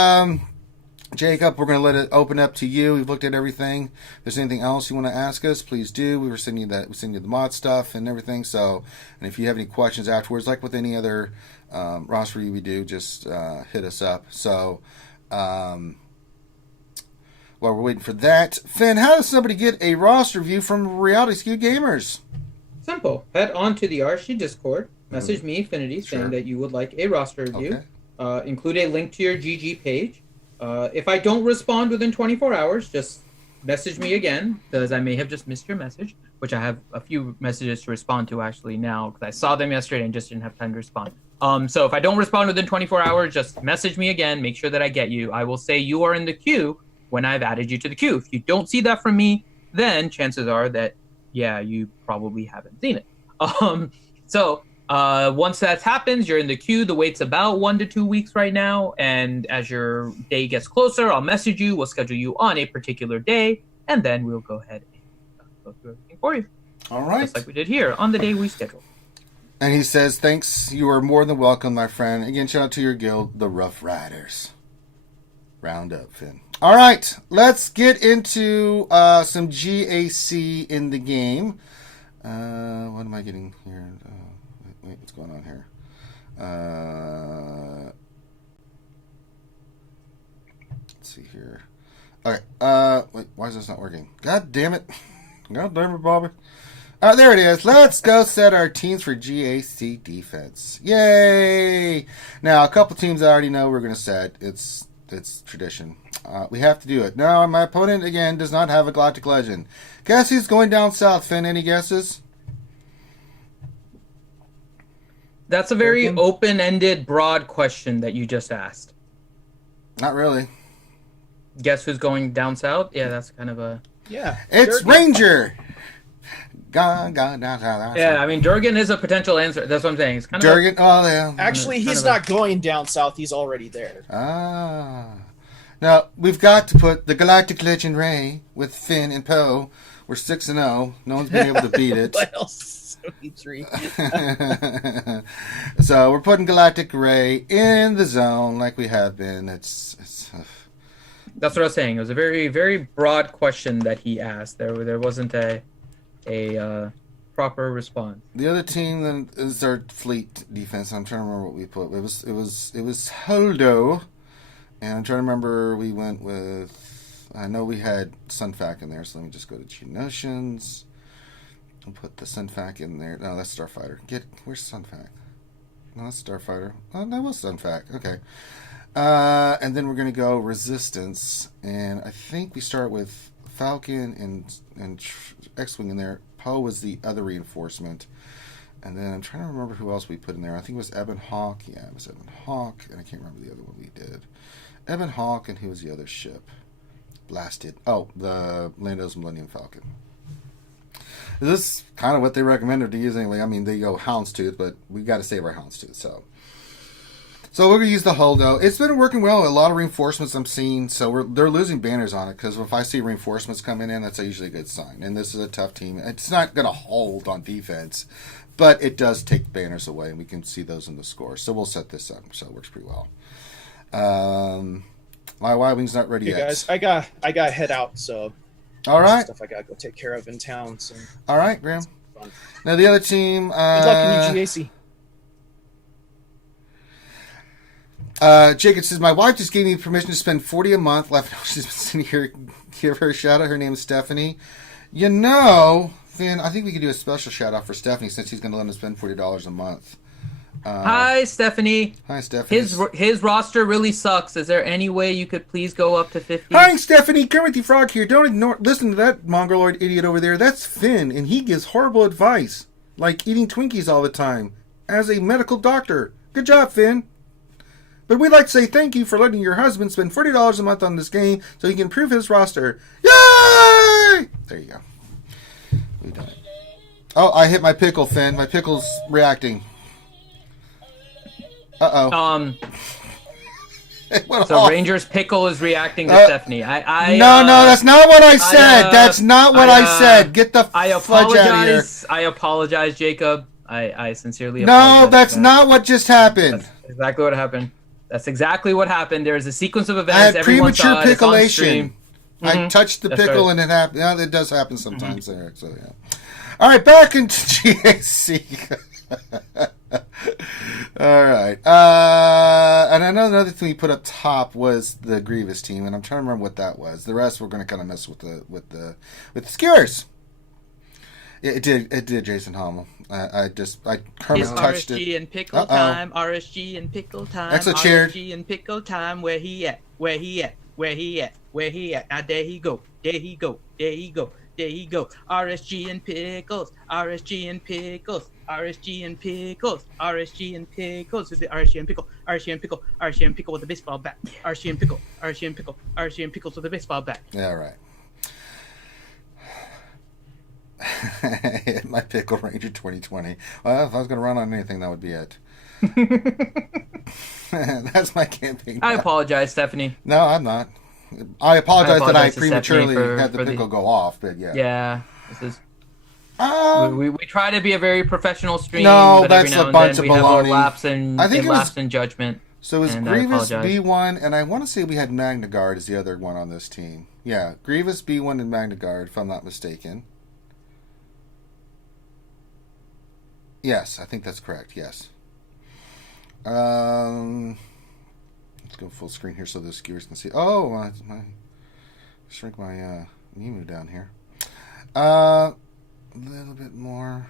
Jacob? We're going to let it open up to you. We've looked at everything. If there's anything else you want to ask us, please do. We send you the mod stuff and everything. So, and if you have any questions afterwards, like with any other roster review we do, just hit us up. So, while we're waiting for that, Finn, how does somebody get a roster review from Reality Skewed Gamers? Simple. Head on to the RSG Discord, message me, Infinity, saying that you would like a roster review. Okay. Include a link to your GG page. If I don't respond within 24 hours, just message me again, because I may have just missed your message, which I have a few messages to respond to actually now, because I saw them yesterday and just didn't have time to respond. So if I don't respond within 24 hours, just message me again, make sure that I get you. I will say you are in the queue when I've added you to the queue. If you don't see that from me, then chances are that, yeah, you probably haven't seen it. Once that happens, you're in the queue. The wait's about 1 to 2 weeks right now. And as your day gets closer, I'll message you. We'll schedule you on a particular day. And then we'll go ahead and go through everything for you. All right. Just like we did here on the day we scheduled. And he says, thanks. You are more than welcome, my friend. Again, shout out to your guild, the Rough Riders. Round up, Finn. All right. Let's get into some GAC in the game. What am I getting here? Wait, what's going on here? Let's see here. Okay. Wait, why is this not working? God damn it. God damn it, Bobby. There it is. Let's go set our teams for GAC defense. Yay! Now, a couple teams I already know we're going to set. It's tradition. We have to do it. Now, my opponent, again, does not have a Galactic Legend. Guess who's going down south, Finn? Any guesses? That's a very open-ended, broad question that you just asked. Not really. Guess who's going down south? Yeah, that's kind of a... Yeah. It's Ranger! Gone down south. Yeah, I mean, Durgan is a potential answer. That's what I'm saying. It's kind of Durgan, yeah. Actually, he's not going down south. He's already there. Now, we've got to put the Galactic Legend Ray with Finn and Poe. We're 6-0. No one's been able to beat it. What else? 73. So we're putting Galactic Ray in the zone like we have been. That's what I was saying. It was a very, very broad question that he asked. There wasn't a proper response. The other team then is our fleet defense. I'm trying to remember what we put. It was Holdo, and I'm trying to remember we went with. I know we had Sunfac in there, so let me just go to Genotions and put the Sunfac in there. No, that's Starfighter. Where's Sunfac? No, that's Starfighter. Oh, that was Sunfac. Okay. And then we're gonna go Resistance, and I think we start with Falcon and X-Wing in there. Poe was the other reinforcement. And then I'm trying to remember who else we put in there. I think it was Ebon Hawk. Yeah, it was Ebon Hawk. And I can't remember the other one we did. Ebon Hawk, and who was the other ship? Blasted. Oh, the Lando's Millennium Falcon. This is kind of what they recommended to use anyway. I mean, they go Houndstooth, but we got to save our Houndstooth, so we're going to use the Holdo. It's been working well. A lot of reinforcements I'm seeing. So they're losing banners on it, because if I see reinforcements coming in, that's usually a good sign. And this is a tough team. It's not going to hold on defense, but it does take banners away, and we can see those in the score. So we'll set this up. So it works pretty well. My Y-Wing's not ready yet. Guys, I got to head out. So all right. Stuff I got to go take care of in town. So all right, Graham. Now the other team. Good luck in your GAC. Jacob says, my wife just gave me permission to spend $40 a month. She's been sitting here. Give her a shout out. Her name is Stephanie. You know, Finn, I think we could do a special shout out for Stephanie, since he's going to let us spend $40 a month. Hi, Stephanie. Hi, Stephanie. His roster really sucks. Is there any way you could please go up to 50? Hi, Stephanie. Kermit the Frog here. Listen to that mongoloid idiot over there. That's Finn, and he gives horrible advice, like eating Twinkies all the time, as a medical doctor. Good job, Finn. But we'd like to say thank you for letting your husband spend $40 a month on this game so he can improve his roster. Yay! There you go. We done it. Oh, I hit my pickle, Finn. My pickle's reacting. Uh-oh. So Ranger's Pickle is reacting to Stephanie. No, that's not what I said. That's not what I said. Get the fudge out of here. I apologize, Jacob. I sincerely apologize. No, that's not what just happened. That's exactly what happened. That's exactly what happened. There's a sequence of events. I had Everyone premature picklation. Mm-hmm. I touched the pickle and it happened. Yeah, it does happen sometimes there. So yeah. All right, back into GAC. All right. And I know another thing we put up top was the Grievous team, and I'm trying to remember what that was. The rest we're going to kind of mess with the skewers. It did, Jason Hommel. Kermit touched it. RSG and Pickle Time. RSG and Pickle Time. Excellent cheered. RSG and Pickle Time. Where he at? Where he at? Where he at? Where he at? Now there he go. There he go. There he go. There you go. RSG and Pickles. RSG and Pickles. RSG and Pickles. RSG and Pickles. With the RSG and Pickle. RSG and Pickle. RSG and Pickle with the baseball bat. RSG and Pickle. RSG and Pickle. RSG and Pickles with the baseball bat. Yeah, right. My Pickle Ranger 2020. Well, if I was going to run on anything, that would be it. That's my camping. I apologize, Stephanie. No, I'm not. I apologize that I prematurely had the pickle go off, but yeah. Yeah, this is. We try to be a very professional stream. No, but that's every now a bunch and then of we baloney. Have a lapse in judgment. So it was Grievous B1, and I want to say we had Magna Guard as the other one on this team. Yeah, Grievous B1 and Magna Guard, if I'm not mistaken. Yes, I think that's correct. Yes. Let's go full screen here so the skewers can see. Oh, shrink my Emu down here. A little bit more.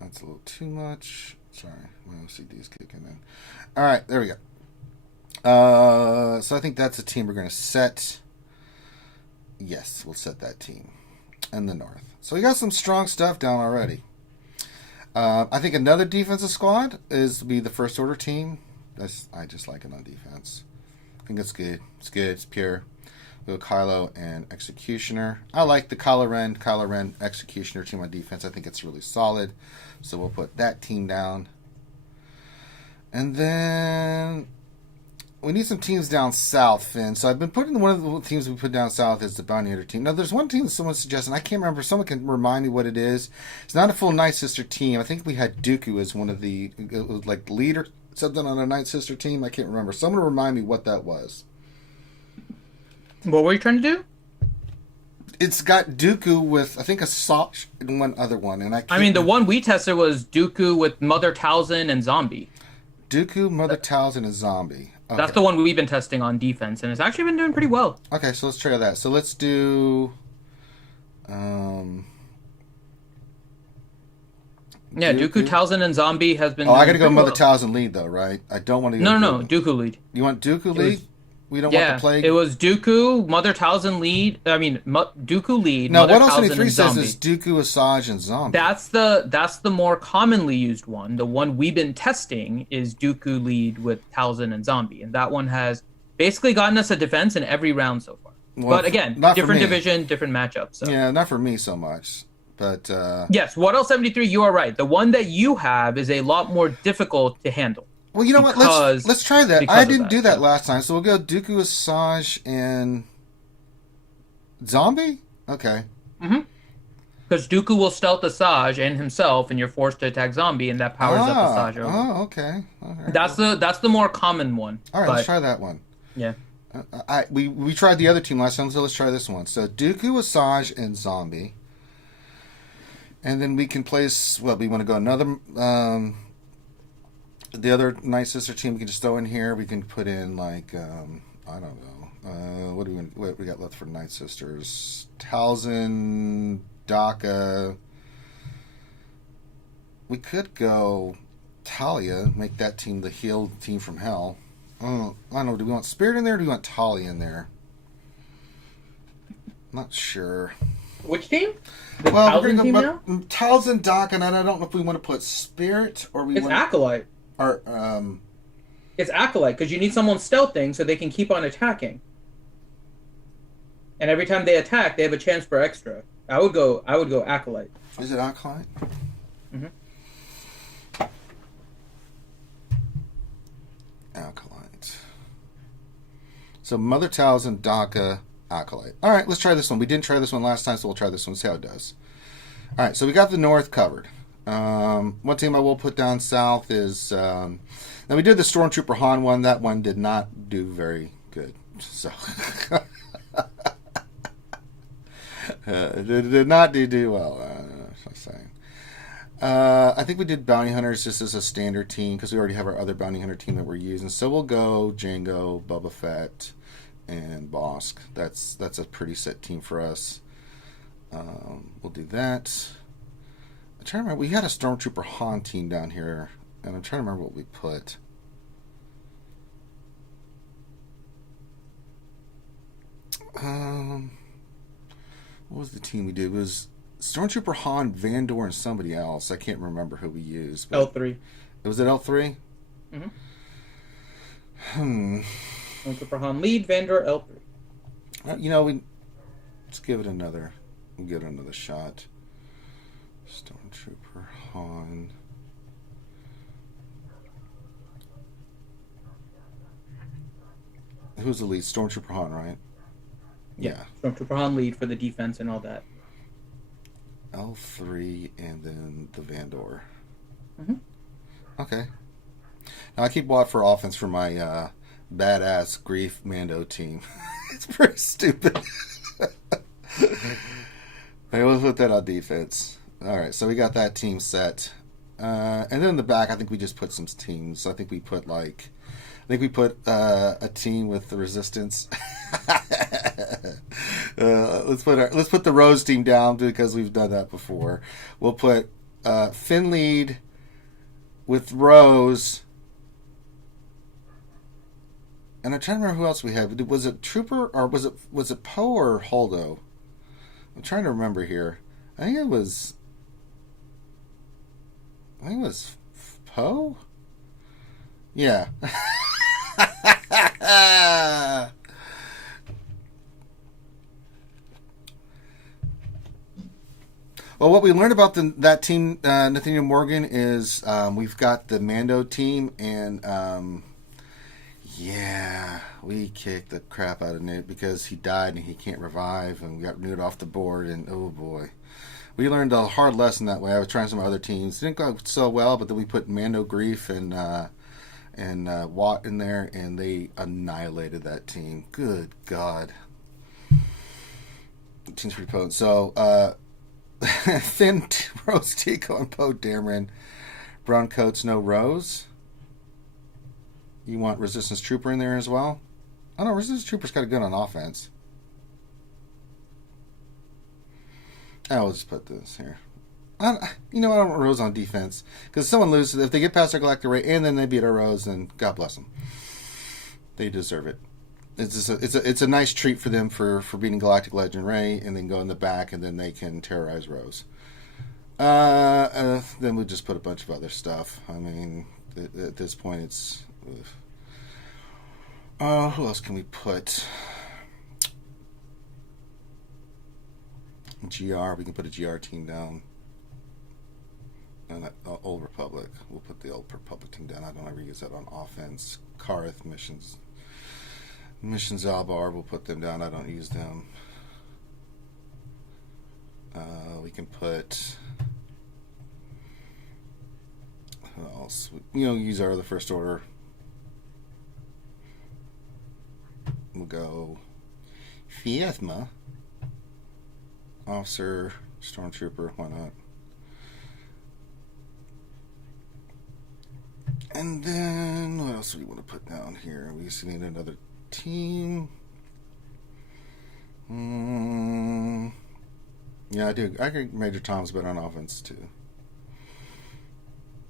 That's a little too much. Sorry, my OCD is kicking in. All right, there we go. So I think that's a team we're going to set. Yes, we'll set that team in the north. So we got some strong stuff down already. I think another defensive squad is be the first order team. I just like it on defense. I think it's good. It's good. It's pure. We go Kylo and Executioner. I like the Kylo Ren Executioner team on defense. I think it's really solid. So we'll put that team down. And then we need some teams down south, Finn. So I've been putting one of the teams we put down south is the Bounty Hunter team. Now, there's one team that someone suggested. I can't remember. Someone can remind me what it is. It's not a full Night Sister team. I think we had Dooku as one of the like leader, something on a Night Sister team. I can't remember. Someone remind me what that was. What were you trying to do? It's got Dooku with, I think, a Soch and one other one. And I mean, the one we tested was Dooku with Mother Talzin and Zombie. Dooku, Mother Talzin, and Zombie. Okay. That's the one we've been testing on defense, and it's actually been doing pretty well. Okay, so let's try that. So let's do... yeah, Dooku, Talzin, and Zombie has been. Oh, I gotta go Mother Talzin lead though, right? I don't want to. No, Dooku lead. You want Dooku lead? We don't want the plague. It was Dooku, Mother Talzin lead. I mean, Dooku lead. No, Mother what else Talzin 73 and says Zombie. is Dooku, Asajj, and Zombie. That's the more commonly used one. The one we've been testing is Dooku lead with Talzin and Zombie, and that one has basically gotten us a defense in every round so far. Well, but again, different division, different matchup. So. Yeah, not for me so much. But yes, what else 73? You are right. The one that you have is a lot more difficult to handle. Well, you know what? Let's try that. I didn't do that last time, so we'll go Dooku, Asajj, and Zombie. Okay. Mm-hmm. Because Dooku will stealth Asajj and himself, and you're forced to attack Zombie, and that powers up Asajj. Oh, okay. Right. That's the more common one. All right, let's try that one. Yeah. We tried the other team last time, so let's try this one. So Dooku, Asajj, and Zombie. And then we can place, well, we want to go another, the other Night Sister team we can just throw in here. We can put in, like, I don't know. What we got left for Night Sisters? Talzin, Daka. We could go Talia, make that team the healed team from hell. I don't know. Do we want Spirit in there, or do we want Talia in there? Not sure. Which team? Well, we're Thousand gonna team go now? Tals and Doc, and I don't know if we want to put Spirit or we It's want Acolyte. or It's Acolyte because you need someone stealthing so they can keep on attacking. And every time they attack, they have a chance for extra. I would go Acolyte. Is it Acolyte? Mm-hmm. Acolyte. So Mother Tals and Daka, Acolyte. All right, let's try this one. We didn't try this one last time, so we'll try this one. See how it does. All right, so we got the North covered. One team I will put down south is now we did the Stormtrooper Han one. That one did not do very good. So it did not do well. I'm saying. I think we did Bounty Hunters just as a standard team because we already have our other Bounty Hunter team that we're using. So we'll go Jango, Boba Fett, and Bosk. That's a pretty set team for us. We'll do that. I'm trying to remember. We had a Stormtrooper Han team down here, and I'm trying to remember what we put. What was the team we did? It was Stormtrooper Han, Vandor, and somebody else. I can't remember who we used. L3. Was it L3? Mm-hmm. Stormtrooper Han lead, Vandor L3. Let's give it another. Give it another shot. Stormtrooper Han. Who's the lead? Stormtrooper Han, right? Yeah. Stormtrooper Han lead for the defense and all that. L3 and then the Vandor. Mm-hmm. Okay. Now I keep Watt for offense for my badass Grief Mando team. It's pretty stupid. I will put that on defense. All right, so we got that team set. And then in the back, I think we just put some teams. I think we put a team with the Resistance. Let's put the Rose team down because we've done that before. We'll put Finn lead with Rose. And I'm trying to remember who else we had. Was it Trooper or was it Poe or Holdo? I'm trying to remember here. I think it was Poe. Yeah. Well, what we learned about that team, Nathaniel Morgan, is we've got the Mando team, and we kicked the crap out of Newt because he died and he can't revive, and we got Newt off the board, and oh boy. We learned a hard lesson that way. I was trying some other teams. Didn't go so well, but then we put Mando Grief and Watt in there, and they annihilated that team. Good God. The team's pretty potent. So, Finn, Rose, Tico, and Poe Dameron. Brown coats, no Rose. You want Resistance Trooper in there as well? Oh no, Resistance Trooper's got a gun on offense. I'll just put this here. I don't want Rose on defense because if someone loses, if they get past our Galactic Ray and then they beat our Rose, then God bless them. They deserve it. It's a nice treat for them for beating Galactic Legend Ray and then go in the back and then they can terrorize Rose. Then we'll just put a bunch of other stuff. I mean, at this point, it's. Who else can we put? GR. We can put a GR team down. And Old Republic. We'll put the Old Republic team down. I don't ever use that on offense. Karth missions. Missions Albar. We'll put them down. I don't use them. We can put. Who else? Use our other First Order. We'll go Fiesma. Officer, Stormtrooper, why not? And then, what else do we want to put down here? We just need another team. Yeah, I do. I think Major Tom's better on offense, too.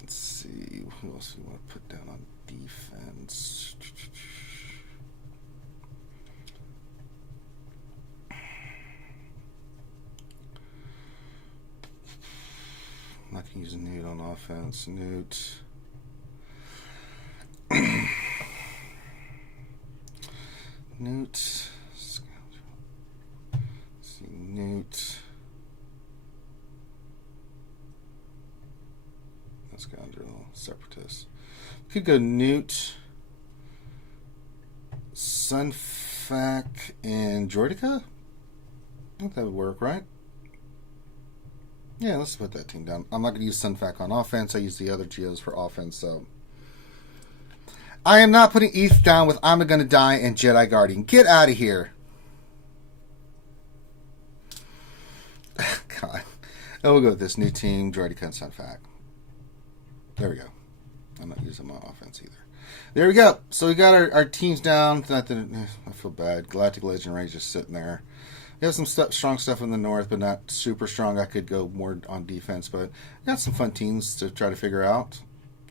Let's see. Who else do we want to put down on defense? I'm not going to use Newt on offense. Newt. Newt. Let's see, Newt. Scoundrel, Separatist. Could go Newt, Sunfac, and Droidica. I think that would work, right? Yeah, let's put that team down. I'm not going to use Sunfac on offense. I use the other Geos for offense, so. I am not putting ETH down with I'm Gonna Die and Jedi Guardian. Get out of here. God. Oh, we'll go with this new team, Droidica and Sunfac. There we go. I'm not using my offense either. There we go. So we got our teams down. Not that I feel bad. Galactic Legend Range just sitting there. We have some strong stuff in the north, but not super strong. I could go more on defense, but got some fun teams to try to figure out.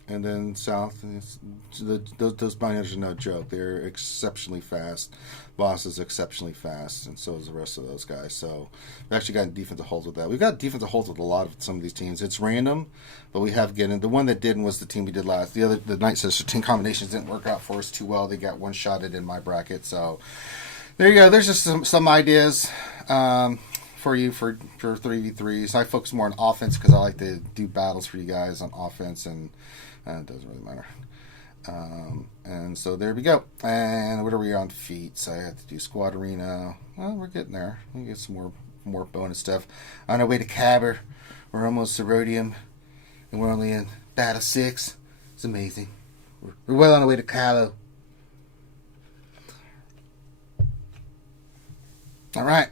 And then south, those binders are no joke. They're exceptionally fast. Boss is exceptionally fast, and so is the rest of those guys. So we've actually gotten defensive holds with that. We've got defensive holds with a lot of some of these teams. It's random, but we have getting the one that didn't was the team we did last. The Night Sister team combinations didn't work out for us too well. They got one-shotted in my bracket. So there you go. There's just some ideas for you for 3v3s. I focus more on offense because I like to do battles for you guys on offense, and it doesn't really matter. And so there we go. And what are we on feats? I have to do squad arena. Well, we're getting there. We get some more bonus stuff. On our way to Cabber. We're almost to Rhodium. And we're only in Battle 6. It's amazing. We're well on our way to Kylo. Alright.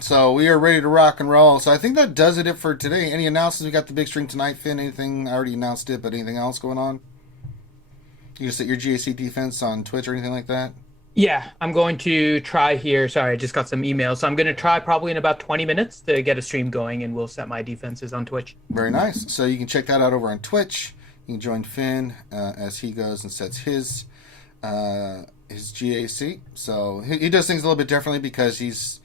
So we are ready to rock and roll. So I think that does it for today. Any announcements? We got the big stream tonight, Finn. Anything? I already announced it, but anything else going on? You just set your GAC defense on Twitch or anything like that? Yeah, I'm going to try here. Sorry, I just got some emails. So I'm going to try probably in about 20 minutes to get a stream going, and we'll set my defenses on Twitch. Very nice. So you can check that out over on Twitch. You can join Finn as he goes and sets his GAC. So he does things a little bit differently because he's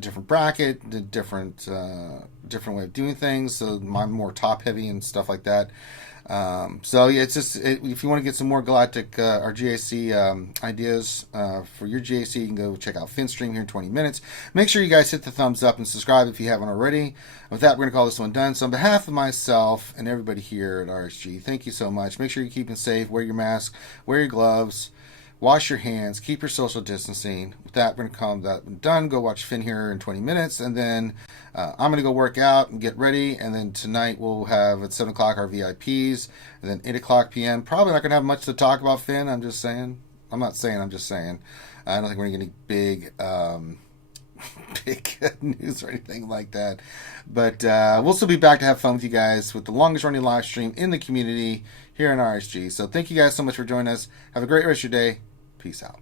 different bracket, different way of doing things. So I'm more top heavy and stuff like that. So yeah, it's just if you want to get some more Galactic or GAC ideas for your GAC, you can go check out Finn's stream here in 20 minutes. Make sure you guys hit the thumbs up and subscribe if you haven't already. With that, we're going to call this one done. So on behalf of myself and everybody here at RSG, thank you so much. Make sure you're keeping safe. Wear your mask. Wear your gloves. Wash your hands. Keep your social distancing. With that, we're going to call that done. Go watch Finn here in 20 minutes. And then I'm going to go work out and get ready. And then tonight we'll have at 7 o'clock our VIPs. And then 8 o'clock p.m. Probably not going to have much to talk about Finn. I'm just saying. I'm not saying. I'm just saying. I don't think we're going to get any big news or anything like that. But we'll still be back to have fun with you guys with the longest running live stream in the community here in RSG. So thank you guys so much for joining us. Have a great rest of your day. Peace out.